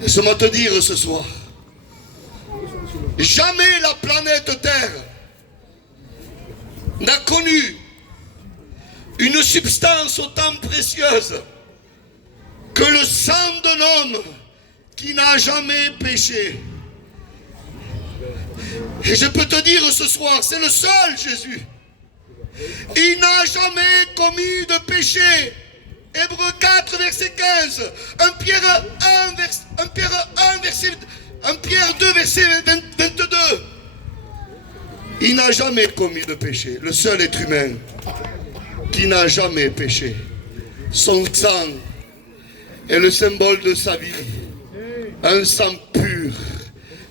Laisse-moi te dire ce soir, jamais la planète Terre n'a connu une substance autant précieuse que le sang d'un homme qui n'a jamais péché. Et je peux te dire ce soir, c'est le seul Jésus. Il n'a jamais commis de péché. Hébreux 4, verset 15. 1 Pierre 2, verset 22. Il n'a jamais commis de péché. Le seul être humain qui n'a jamais péché. Son sang est le symbole de sa vie. Un sang pur,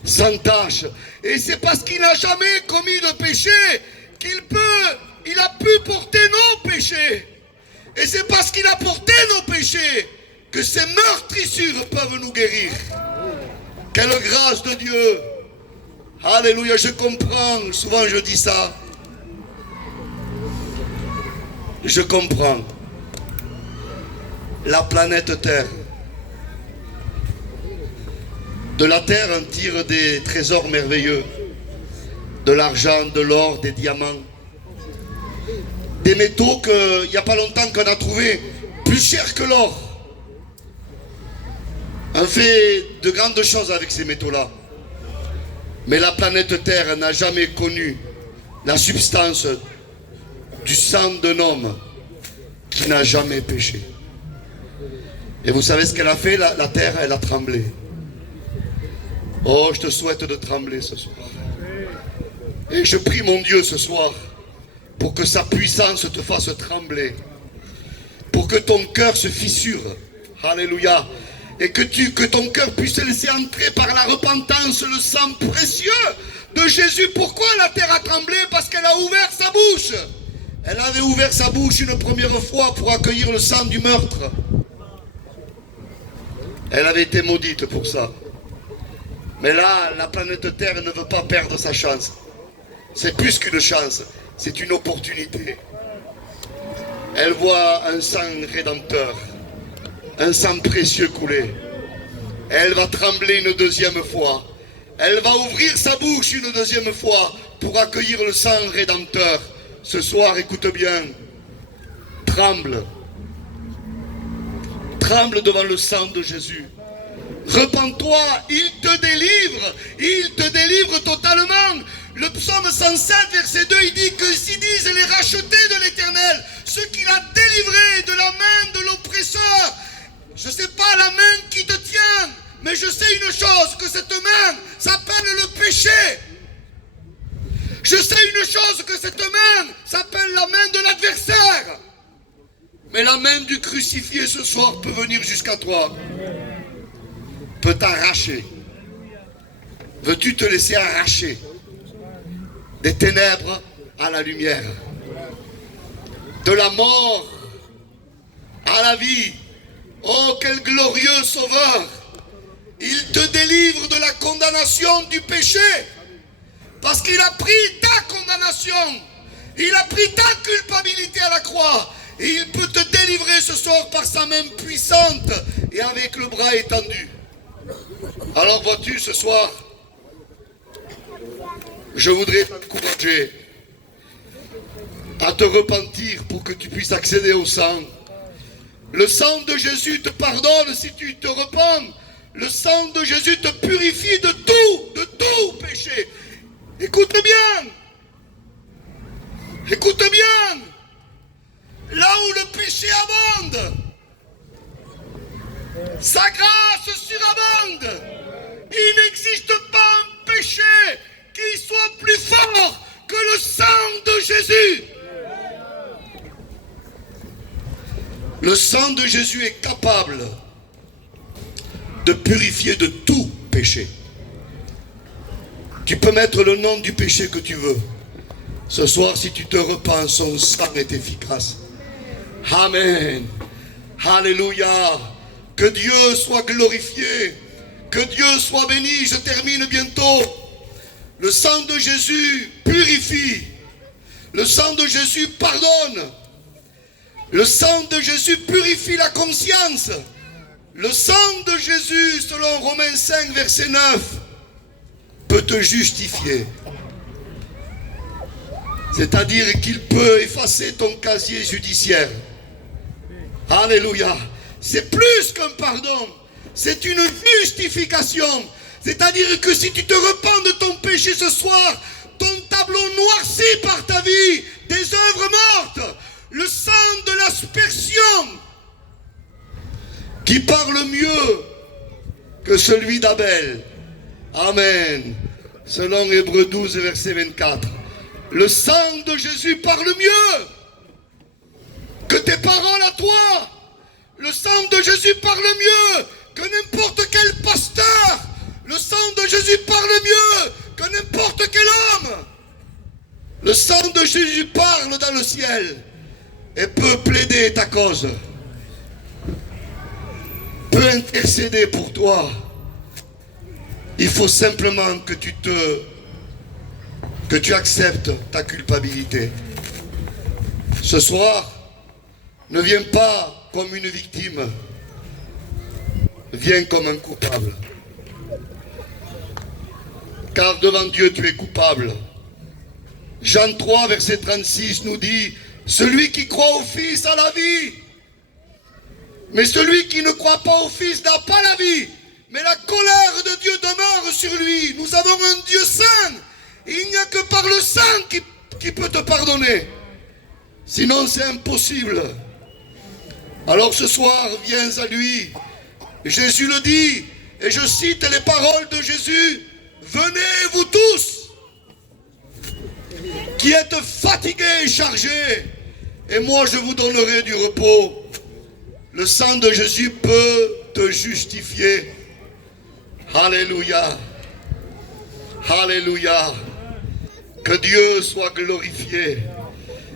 sans tache. Et c'est parce qu'il n'a jamais commis de péché il a pu porter nos péchés. Et c'est parce qu'il a porté nos péchés que ces meurtrissures peuvent nous guérir. Quelle grâce de Dieu. Alléluia, je comprends. Souvent je dis ça. Je comprends. La planète Terre. De la Terre, on tire des trésors merveilleux. De l'argent, de l'or, des diamants. Des métaux qu'il n'y a pas longtemps qu'on a trouvé plus chers que l'or. On fait de grandes choses avec ces métaux-là. Mais la planète Terre n'a jamais connu la substance du sang d'un homme qui n'a jamais péché. Et vous savez ce qu'elle a fait, la Terre, elle a tremblé. Oh, je te souhaite de trembler ce soir. Et je prie mon Dieu ce soir pour que sa puissance te fasse trembler, pour que ton cœur se fissure, alléluia, et que ton cœur puisse laisser entrer par la repentance le sang précieux de Jésus. Pourquoi la terre a tremblé? Parce qu'elle a ouvert sa bouche. Elle avait ouvert sa bouche une première fois pour accueillir le sang du meurtre. Elle avait été maudite pour ça. Mais là, la planète Terre ne veut pas perdre sa chance. C'est plus qu'une chance. C'est une opportunité. Elle voit un sang rédempteur, un sang précieux couler. Elle va trembler une deuxième fois. Elle va ouvrir sa bouche une deuxième fois pour accueillir le sang rédempteur. Ce soir, écoute bien, tremble. Tremble devant le sang de Jésus. Repens-toi, il te délivre totalement. Le psaume 107, verset 2, il dit que s'ils disent les rachetés de l'Éternel, ceux qu'il a délivrés de la main de l'oppresseur. Je ne sais pas la main qui te tient, mais je sais une chose, que cette main s'appelle le péché. Je sais une chose, que cette main s'appelle la main de l'adversaire. Mais la main du crucifié ce soir peut venir jusqu'à toi, peut t'arracher. Veux-tu te laisser arracher des ténèbres à la lumière, de la mort à la vie? Oh, quel glorieux sauveur! Il te délivre de la condamnation du péché, parce qu'il a pris ta condamnation, il a pris ta culpabilité à la croix, et il peut te délivrer ce soir par sa main puissante et avec le bras étendu. Alors vois-tu, ce soir, je voudrais t'encourager à te repentir pour que tu puisses accéder au sang. Le sang de Jésus te pardonne si tu te repens. Le sang de Jésus te purifie de tout péché. Écoute bien. Écoute bien. Là où le péché abonde, sa grâce surabonde. Il n'existe pas un péché qui soit plus fort que le sang de Jésus. Le sang de Jésus est capable de purifier de tout péché. Tu peux mettre le nom du péché que tu veux. Ce soir, si tu te repens, son sang est efficace. Amen. Alléluia. Que Dieu soit glorifié. Que Dieu soit béni. Je termine bientôt. Le sang de Jésus purifie. Le sang de Jésus pardonne. Le sang de Jésus purifie la conscience. Le sang de Jésus, selon Romains 5, verset 9, peut te justifier. C'est-à-dire qu'il peut effacer ton casier judiciaire. Alléluia. C'est plus qu'un pardon. C'est une justification. C'est-à-dire que si tu te repens de ton péché ce soir, ton tableau noirci par ta vie, des œuvres mortes, le sang de l'aspersion qui parle mieux que celui d'Abel. Amen. Selon Hébreux 12, verset 24. Le sang de Jésus parle mieux que tes paroles à toi. Le sang de Jésus parle mieux que n'importe quel pasteur. Le sang de Jésus parle mieux que n'importe quel homme. Le sang de Jésus parle dans le ciel et peut plaider ta cause, peut intercéder pour toi. Il faut simplement que tu acceptes ta culpabilité. Ce soir, ne viens pas comme une victime, viens comme un coupable. Car devant Dieu, tu es coupable. Jean 3, verset 36 nous dit, celui qui croit au Fils a la vie. Mais celui qui ne croit pas au Fils n'a pas la vie. Mais la colère de Dieu demeure sur lui. Nous avons un Dieu saint. Et il n'y a que par le sang qui peut te pardonner. Sinon, c'est impossible. Alors ce soir, viens à lui. Jésus le dit, et je cite les paroles de Jésus, venez vous tous, qui êtes fatigués et chargés, et moi je vous donnerai du repos. Le sang de Jésus peut te justifier. Alléluia. Alléluia. Que Dieu soit glorifié.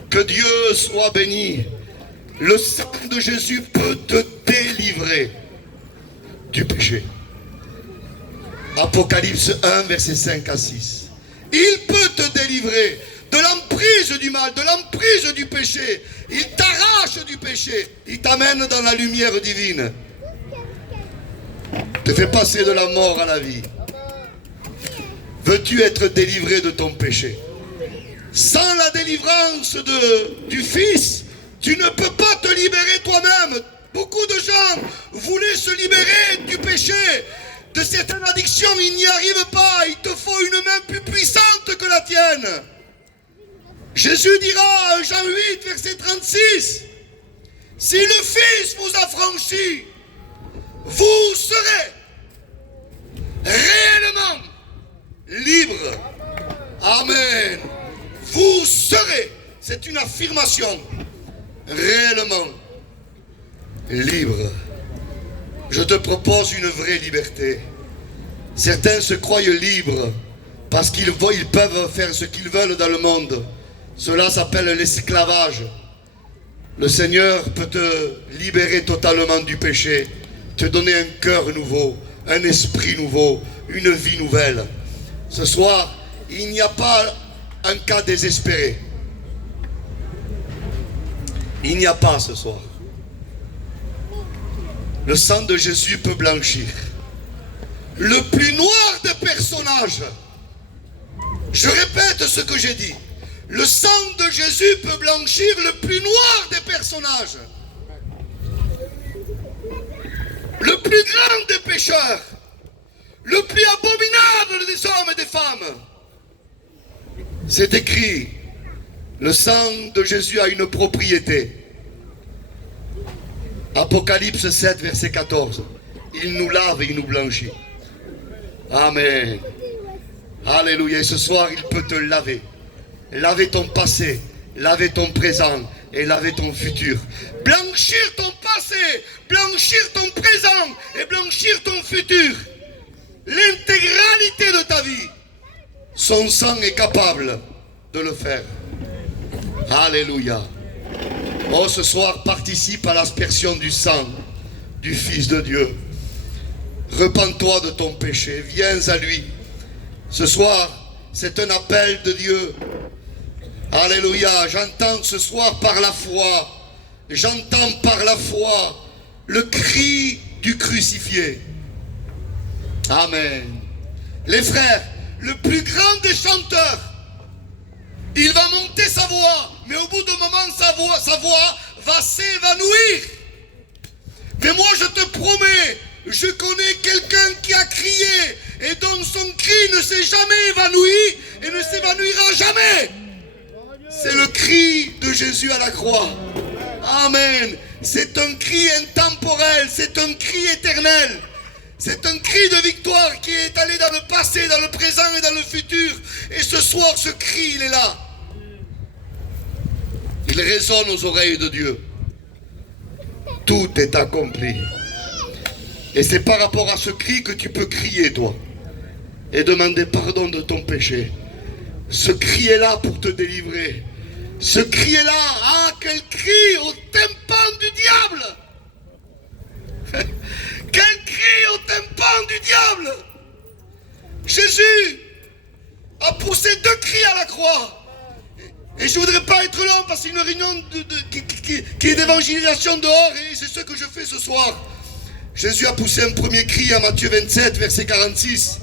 Que Dieu soit béni. Le sang de Jésus peut te délivrer du péché. Apocalypse 1, verset 5 à 6. Il peut te délivrer de l'emprise du mal, de l'emprise du péché. Il t'arrache du péché. Il t'amène dans la lumière divine. Te fait passer de la mort à la vie. Veux-tu être délivré de ton péché? Sans la délivrance du Fils, tu ne peux pas te libérer toi-même. Beaucoup de gens voulaient se libérer du péché, de certaines addictions, ils n'y arrivent pas. Il te faut une main plus puissante que la tienne. Jésus dira en Jean 8, verset 36, si le Fils vous a franchi, vous serez réellement libre. Amen. Vous serez, c'est une affirmation, réellement libre. Je te propose une vraie liberté. Certains se croient libres parce qu'ils peuvent faire ce qu'ils veulent dans le monde. Cela s'appelle l'esclavage. Le Seigneur peut te libérer totalement du péché, te donner un cœur nouveau, un esprit nouveau, une vie nouvelle. Ce soir, il n'y a pas un cas désespéré. Il n'y a pas ce soir. Le sang de Jésus peut blanchir. Le plus noir des personnages. Je répète ce que j'ai dit. Le sang de Jésus peut blanchir le plus noir des personnages. Le plus grand des pécheurs. Le plus abominable des hommes et des femmes. C'est écrit. Le sang de Jésus a une propriété. Apocalypse 7, verset 14. Il nous lave et il nous blanchit. Amen. Alléluia. Et ce soir, il peut te laver. Laver ton passé, laver ton présent et laver ton futur. Blanchir ton passé, blanchir ton présent et blanchir ton futur. L'intégralité de ta vie. Son sang est capable de le faire. Alléluia. Oh, ce soir, participe à l'aspersion du sang du Fils de Dieu. Repens-toi de ton péché, viens à lui. Ce soir, c'est un appel de Dieu. Alléluia, j'entends ce soir par la foi, j'entends par la foi le cri du crucifié. Amen. Les frères, le plus grand des chanteurs, Il va monter sa voix, mais au bout d'un moment, sa voix va s'évanouir. Mais moi, je te promets, je connais quelqu'un qui a crié et dont son cri ne s'est jamais évanoui et ne s'évanouira jamais. C'est le cri de Jésus à la croix. Amen. C'est un cri intemporel, c'est un cri éternel. C'est un cri de victoire qui est allé dans le passé, dans le présent et dans le futur. Et ce soir, ce cri, il est là. Il résonne aux oreilles de Dieu. Tout est accompli. Et c'est par rapport à ce cri que tu peux crier, toi, et demander pardon de ton péché. Ce cri est là pour te délivrer. Ce cri est là. Ah, quel cri au tympan du diable! Quel cri au tympan du diable! Jésus a poussé 2 cris à la croix. Et je ne voudrais pas être long parce qu'il y a une réunion qui est d'évangélisation dehors et c'est ce que je fais ce soir. Jésus a poussé un premier cri à Matthieu 27, verset 46.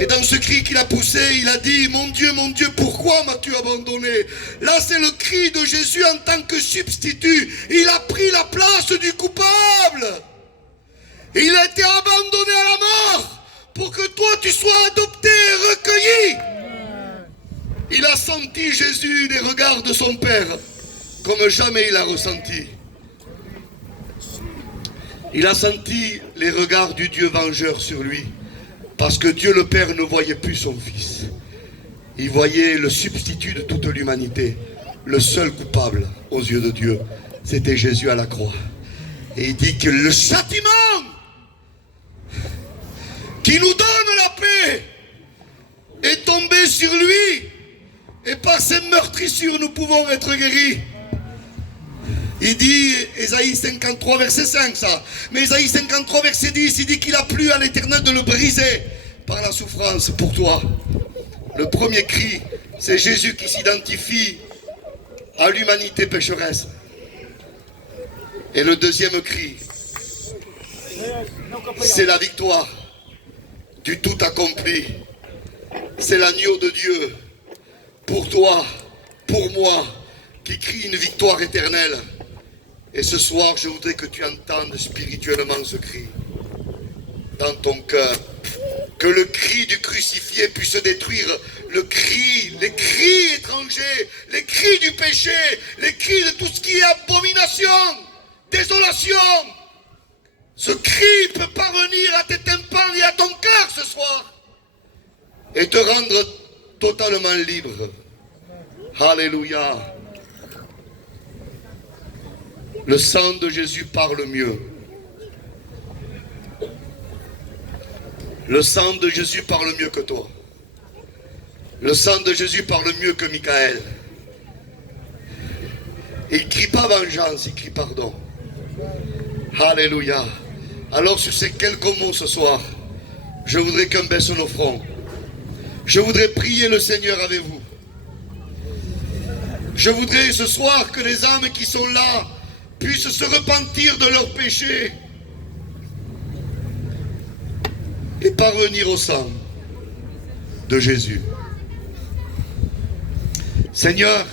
Et dans ce cri qu'il a poussé, il a dit, mon Dieu, pourquoi m'as-tu abandonné? Là, c'est le cri de Jésus en tant que substitut. Il a pris la place du coupable. Et il a été abandonné à la mort pour que toi, tu sois adopté et recueilli. Il a senti, Jésus, les regards de son Père comme jamais il a ressenti. Il a senti les regards du Dieu vengeur sur lui. Parce que Dieu le Père ne voyait plus son Fils. Il voyait le substitut de toute l'humanité. Le seul coupable aux yeux de Dieu, c'était Jésus à la croix. Et il dit que le châtiment qui nous donne la paix est tombé sur lui. Et par ses meurtrissures, nous pouvons être guéris. Il dit, Ésaïe 53, verset 5, ça. Mais Ésaïe 53, verset 10, il dit qu'il a plu à l'Éternel de le briser par la souffrance pour toi. Le premier cri, c'est Jésus qui s'identifie à l'humanité pécheresse. Et le deuxième cri, c'est la victoire du tout accompli. C'est l'agneau de Dieu pour toi, pour moi, qui crie une victoire éternelle. Et ce soir, je voudrais que tu entendes spirituellement ce cri dans ton cœur. Que le cri du crucifié puisse détruire les cris étrangers, les cris du péché, les cris de tout ce qui est abomination, désolation. Ce cri peut parvenir à tes tympans et à ton cœur ce soir et te rendre totalement libre. Alléluia. Le sang de Jésus parle mieux. Le sang de Jésus parle mieux que toi. Le sang de Jésus parle mieux que Michael. Il ne crie pas vengeance, il crie pardon. Alléluia. Alors sur ces quelques mots ce soir, je voudrais qu'on baisse nos fronts. Je voudrais prier le Seigneur avec vous. Je voudrais ce soir que les âmes qui sont là puissent se repentir de leurs péchés et parvenir au sang de Jésus. Seigneur,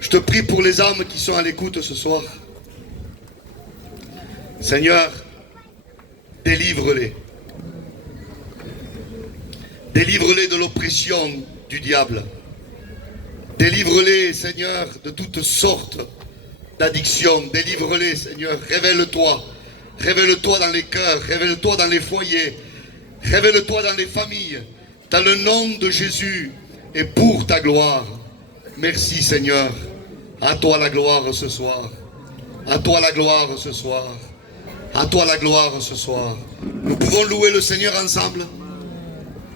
je te prie pour les âmes qui sont à l'écoute ce soir. Seigneur, délivre-les. Délivre-les de l'oppression du diable. Délivre-les, Seigneur, de toutes sortes d'addictions. Délivre-les, Seigneur. Révèle-toi. Révèle-toi dans les cœurs. Révèle-toi dans les foyers. Révèle-toi dans les familles. Dans le nom de Jésus et pour ta gloire. Merci, Seigneur. À toi la gloire ce soir. À toi la gloire ce soir. À toi la gloire ce soir. Nous pouvons louer le Seigneur ensemble.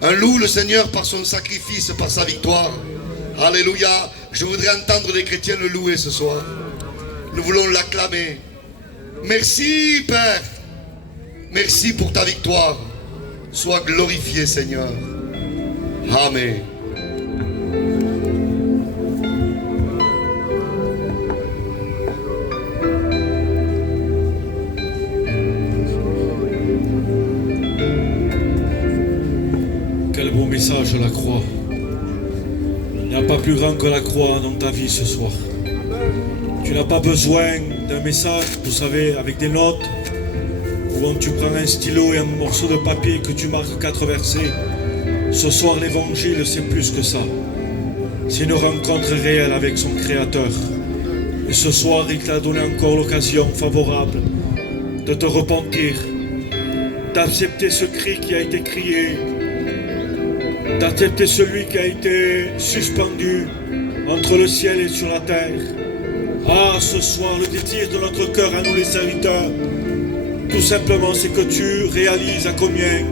On loue le Seigneur par son sacrifice, par sa victoire. Alléluia. Je voudrais entendre les chrétiens le louer ce soir. Nous voulons l'acclamer. Merci Père. Merci pour ta victoire. Sois glorifié Seigneur. Amen. Quel beau message à la croix. pas plus grand que la croix dans ta vie ce soir. Tu n'as pas besoin d'un message, vous savez, avec des notes, où tu prends un stylo et un morceau de papier que tu marques 4 versets. Ce soir, l'évangile, c'est plus que ça. C'est une rencontre réelle avec son Créateur. Et ce soir, il t'a donné encore l'occasion favorable de te repentir, d'accepter ce cri qui a été crié, d'accepter celui qui a été suspendu entre le ciel et sur la terre. Ah, ce soir, le désir de notre cœur à nous les serviteurs, tout simplement, c'est que tu réalises à combien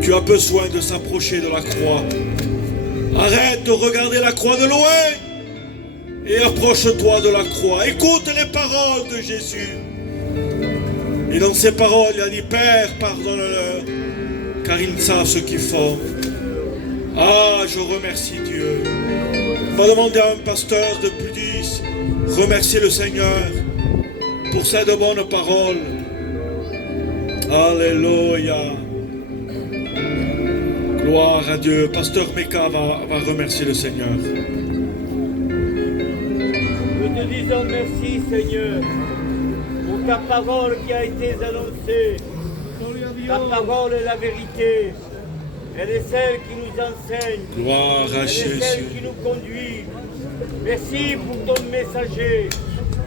tu as besoin de s'approcher de la croix. Arrête de regarder la croix de loin et approche-toi de la croix. Écoute les paroles de Jésus. Et dans ces paroles, il a dit, Père, pardonne-leur, car ils ne savent ce qu'ils font. Ah, je remercie Dieu. On va demander à un pasteur de plus 10, remercier le Seigneur pour cette bonne parole. Alléluia. Gloire à Dieu. Pasteur Meka va remercier le Seigneur. Nous te disons merci, Seigneur, pour ta parole qui a été annoncée. Ta parole est la vérité. Elle est celle qui nous enseigne. Gloire à Jésus. Elle est celle qui nous conduit. Merci pour ton messager.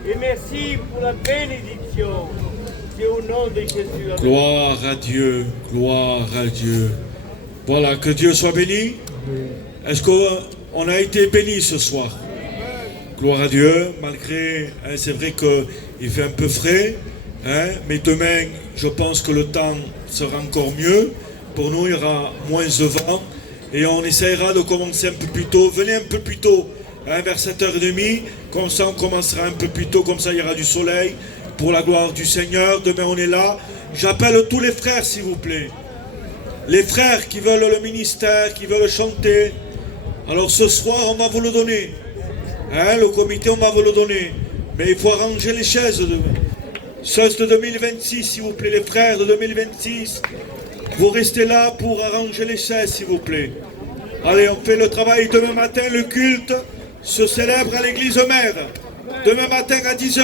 Et merci pour la bénédiction. C'est au nom de Jésus. Amen. Gloire à Dieu. Gloire à Dieu. Voilà, que Dieu soit béni. Est-ce qu'on a été béni ce soir? Gloire à Dieu, malgré, c'est vrai qu'il fait un peu frais, mais demain, je pense que le temps sera encore mieux. Pour nous, il y aura moins de vent et on essaiera de commencer un peu plus tôt. Venez un peu plus tôt, vers 7h30, comme ça on commencera un peu plus tôt, comme ça il y aura du soleil pour la gloire du Seigneur. Demain on est là. J'appelle tous les frères s'il vous plaît. Les frères qui veulent le ministère, qui veulent chanter. Alors ce soir on va vous le donner. Le comité on va vous le donner. Mais il faut arranger les chaises. Chaises de 2026 s'il vous plaît, les frères de 2026. Vous restez là pour arranger les chaises, s'il vous plaît. Allez, on fait le travail. Demain matin, le culte se célèbre à l'église mère. Demain matin à 10h.